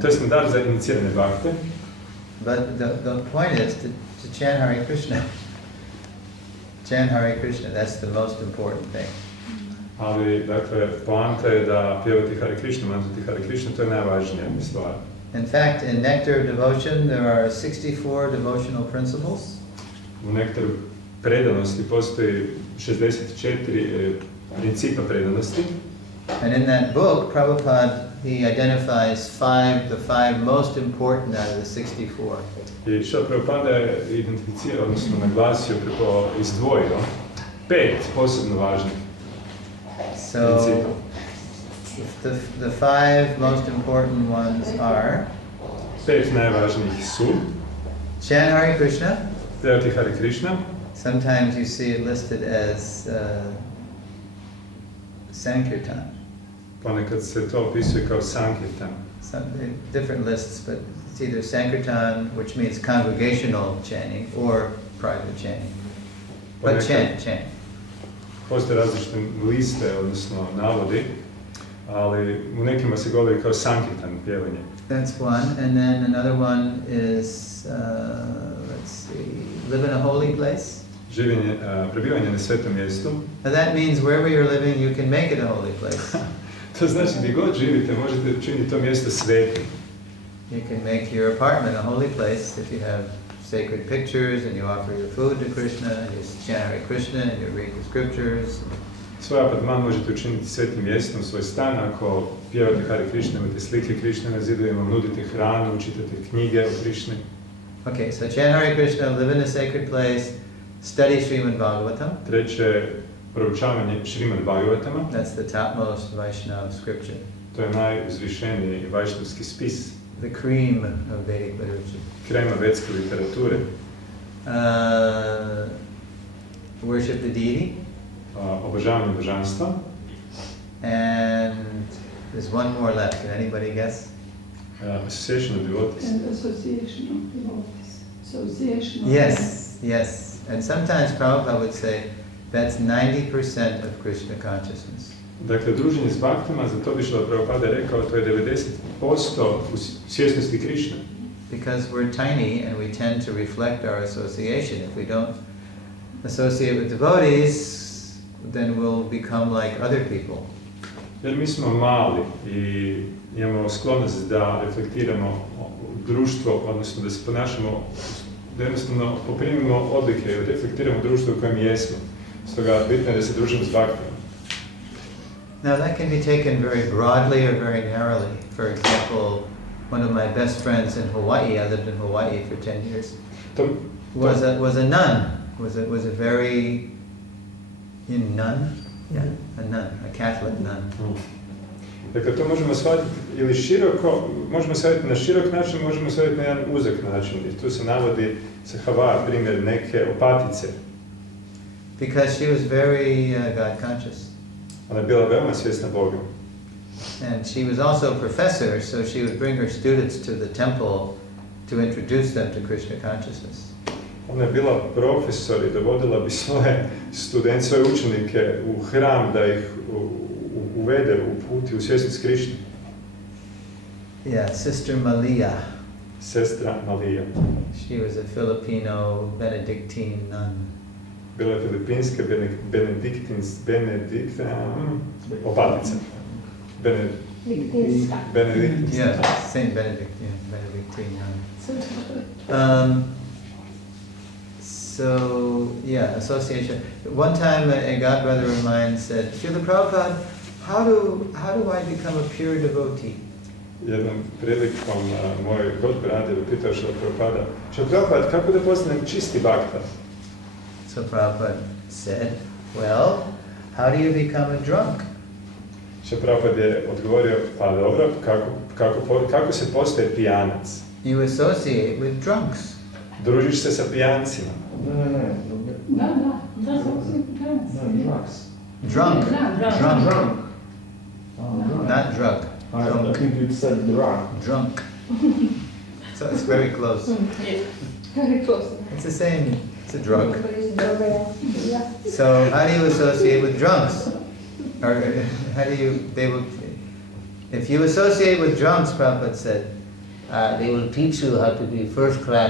To je standard za inicirane bakte. but the point is to chant Hare Krishna. Chant Hare Krishna, that's the most important thing. Ali, dakle, poanta je da pjevati Hare Krishna, mantrati Hare Krishna, to je najvažnija stvar. In fact, in Nectar of Devotion, there are 64 devotional principles. U nektaru predanosti postoji 64 principa predanosti. And in that book, Prabhupada, he identifies the five most important out of the 64. I Srila Prabhupada je identificirao, odnosno naglasio, izdvojio 5 posebno važnih So, principa. the five most important ones are 5 najvažnijih su chant Hare Krishna. pjevati Hare Krishna. Sometimes you see it listed as Sankirtan. Ponekad se to opisuje kao Sankirtan. Some different lists, but it's either Sankirtan, which means congregational chanting, or private chanting. But chant. Postoje različite liste, odnosno navodi, ali u nekima se govori kao Sankirtan pjevanje. That's one, and then another one is, let's see, live in a holy place. Prebivanje na svetom mjestu. Now that means wherever you're living, you can make it a holy place. To znači gdje god živite možete činiti to mjesto svetim. You can make your apartment a holy place if you have sacred pictures and you offer your food to Krishna and you chant Hare Krishna and you read the scriptures. Svoj apartman možete učiniti svetim mjestom, svoj stan ako pjevate Hare Krishna, imate slike Krishne na zidovima, nudite hranu, čitate knjige o Krishni. Okay, so chant Hare Krishna, live in a sacred place, study Srimad Bhagavatam. Treće, proučavanje Srimad Bhagavatama. That's the topmost Vaishnava scripture. To je najuzvišeniji vajšnavski spis. The cream of Vedic literature. Krema vedske literature. Worship the deity. Obožavanje božanstva. And there's one more left. Can anybody guess? Association of devotees. And association of devotees. Association of Yes. And sometimes Prabhupada would say that's 90% of Krishna consciousness. Dakle, druženje s baktima, za to bi Srila Prabhupada rekao, to je 90% u svjesnosti Krishna. Because we're tiny and we tend to reflect our association. If we don't associate with devotees, then we'll become like other people. Jer mi smo mali i imamo sklonost da reflektiramo društvo, odnosno da se ponašamo, da jednostavno poprimimo odlike ili reflektiramo društvo u kojem jesmo. Stoga bitno je da se družimo s baktima. Now that can be taken very broadly or very narrowly. For example, one of my best friends in Hawaii, I lived in Hawaii for 10 years, was a nun. Was a very nun? Yeah, a nun, a Catholic nun. Dakle, to možemo shvatiti ili široko, možemo shvatiti na širok način, možemo shvatiti na jedan uzak način. I tu se navodi sa Havaja primjer neke opatice. Because she was very God conscious. Ona je bila veoma svjesna Boga. And she was also a professor, so she would bring her students to the temple to introduce them to Krishna consciousness. Ona je bila profesor i dovodila bi svoje učenike u hram da ih uvede, uputi u svjesnost Krishne. Yeah, Sister Malia. Sestra Malija. She was a Filipino Benedictine nun. Bila je filipinska opatica. Benediktinska. Yeah, Saint Benedict, Benedictine nun. So, yeah, association. One time a god brother of mine said, Srila Prabhupad, how do I become a pure devotee? Jednom prilikom moj god brother pitao Srila Prabhupada, Srila Prabhupada, kako da postanem čisti bakta? So Prabhupada said, well, how do you become a drunk? Srila Prabhupada je odgovorio, pa dobro, kako se postaje pijanac? You associate with drunks. Družiš se sa pijancima. Ne, druge. Da, sasvim danas. Ne, drugs. Drunk. Drunk. Not drug. I think you said drug. Drunk. So it's very close. Very close. It's the same. It's a drug. Yeah. So how do you associate with drunks? Or how do you, if you associate with drunks, Prabhupada said, they will teach you how to be first class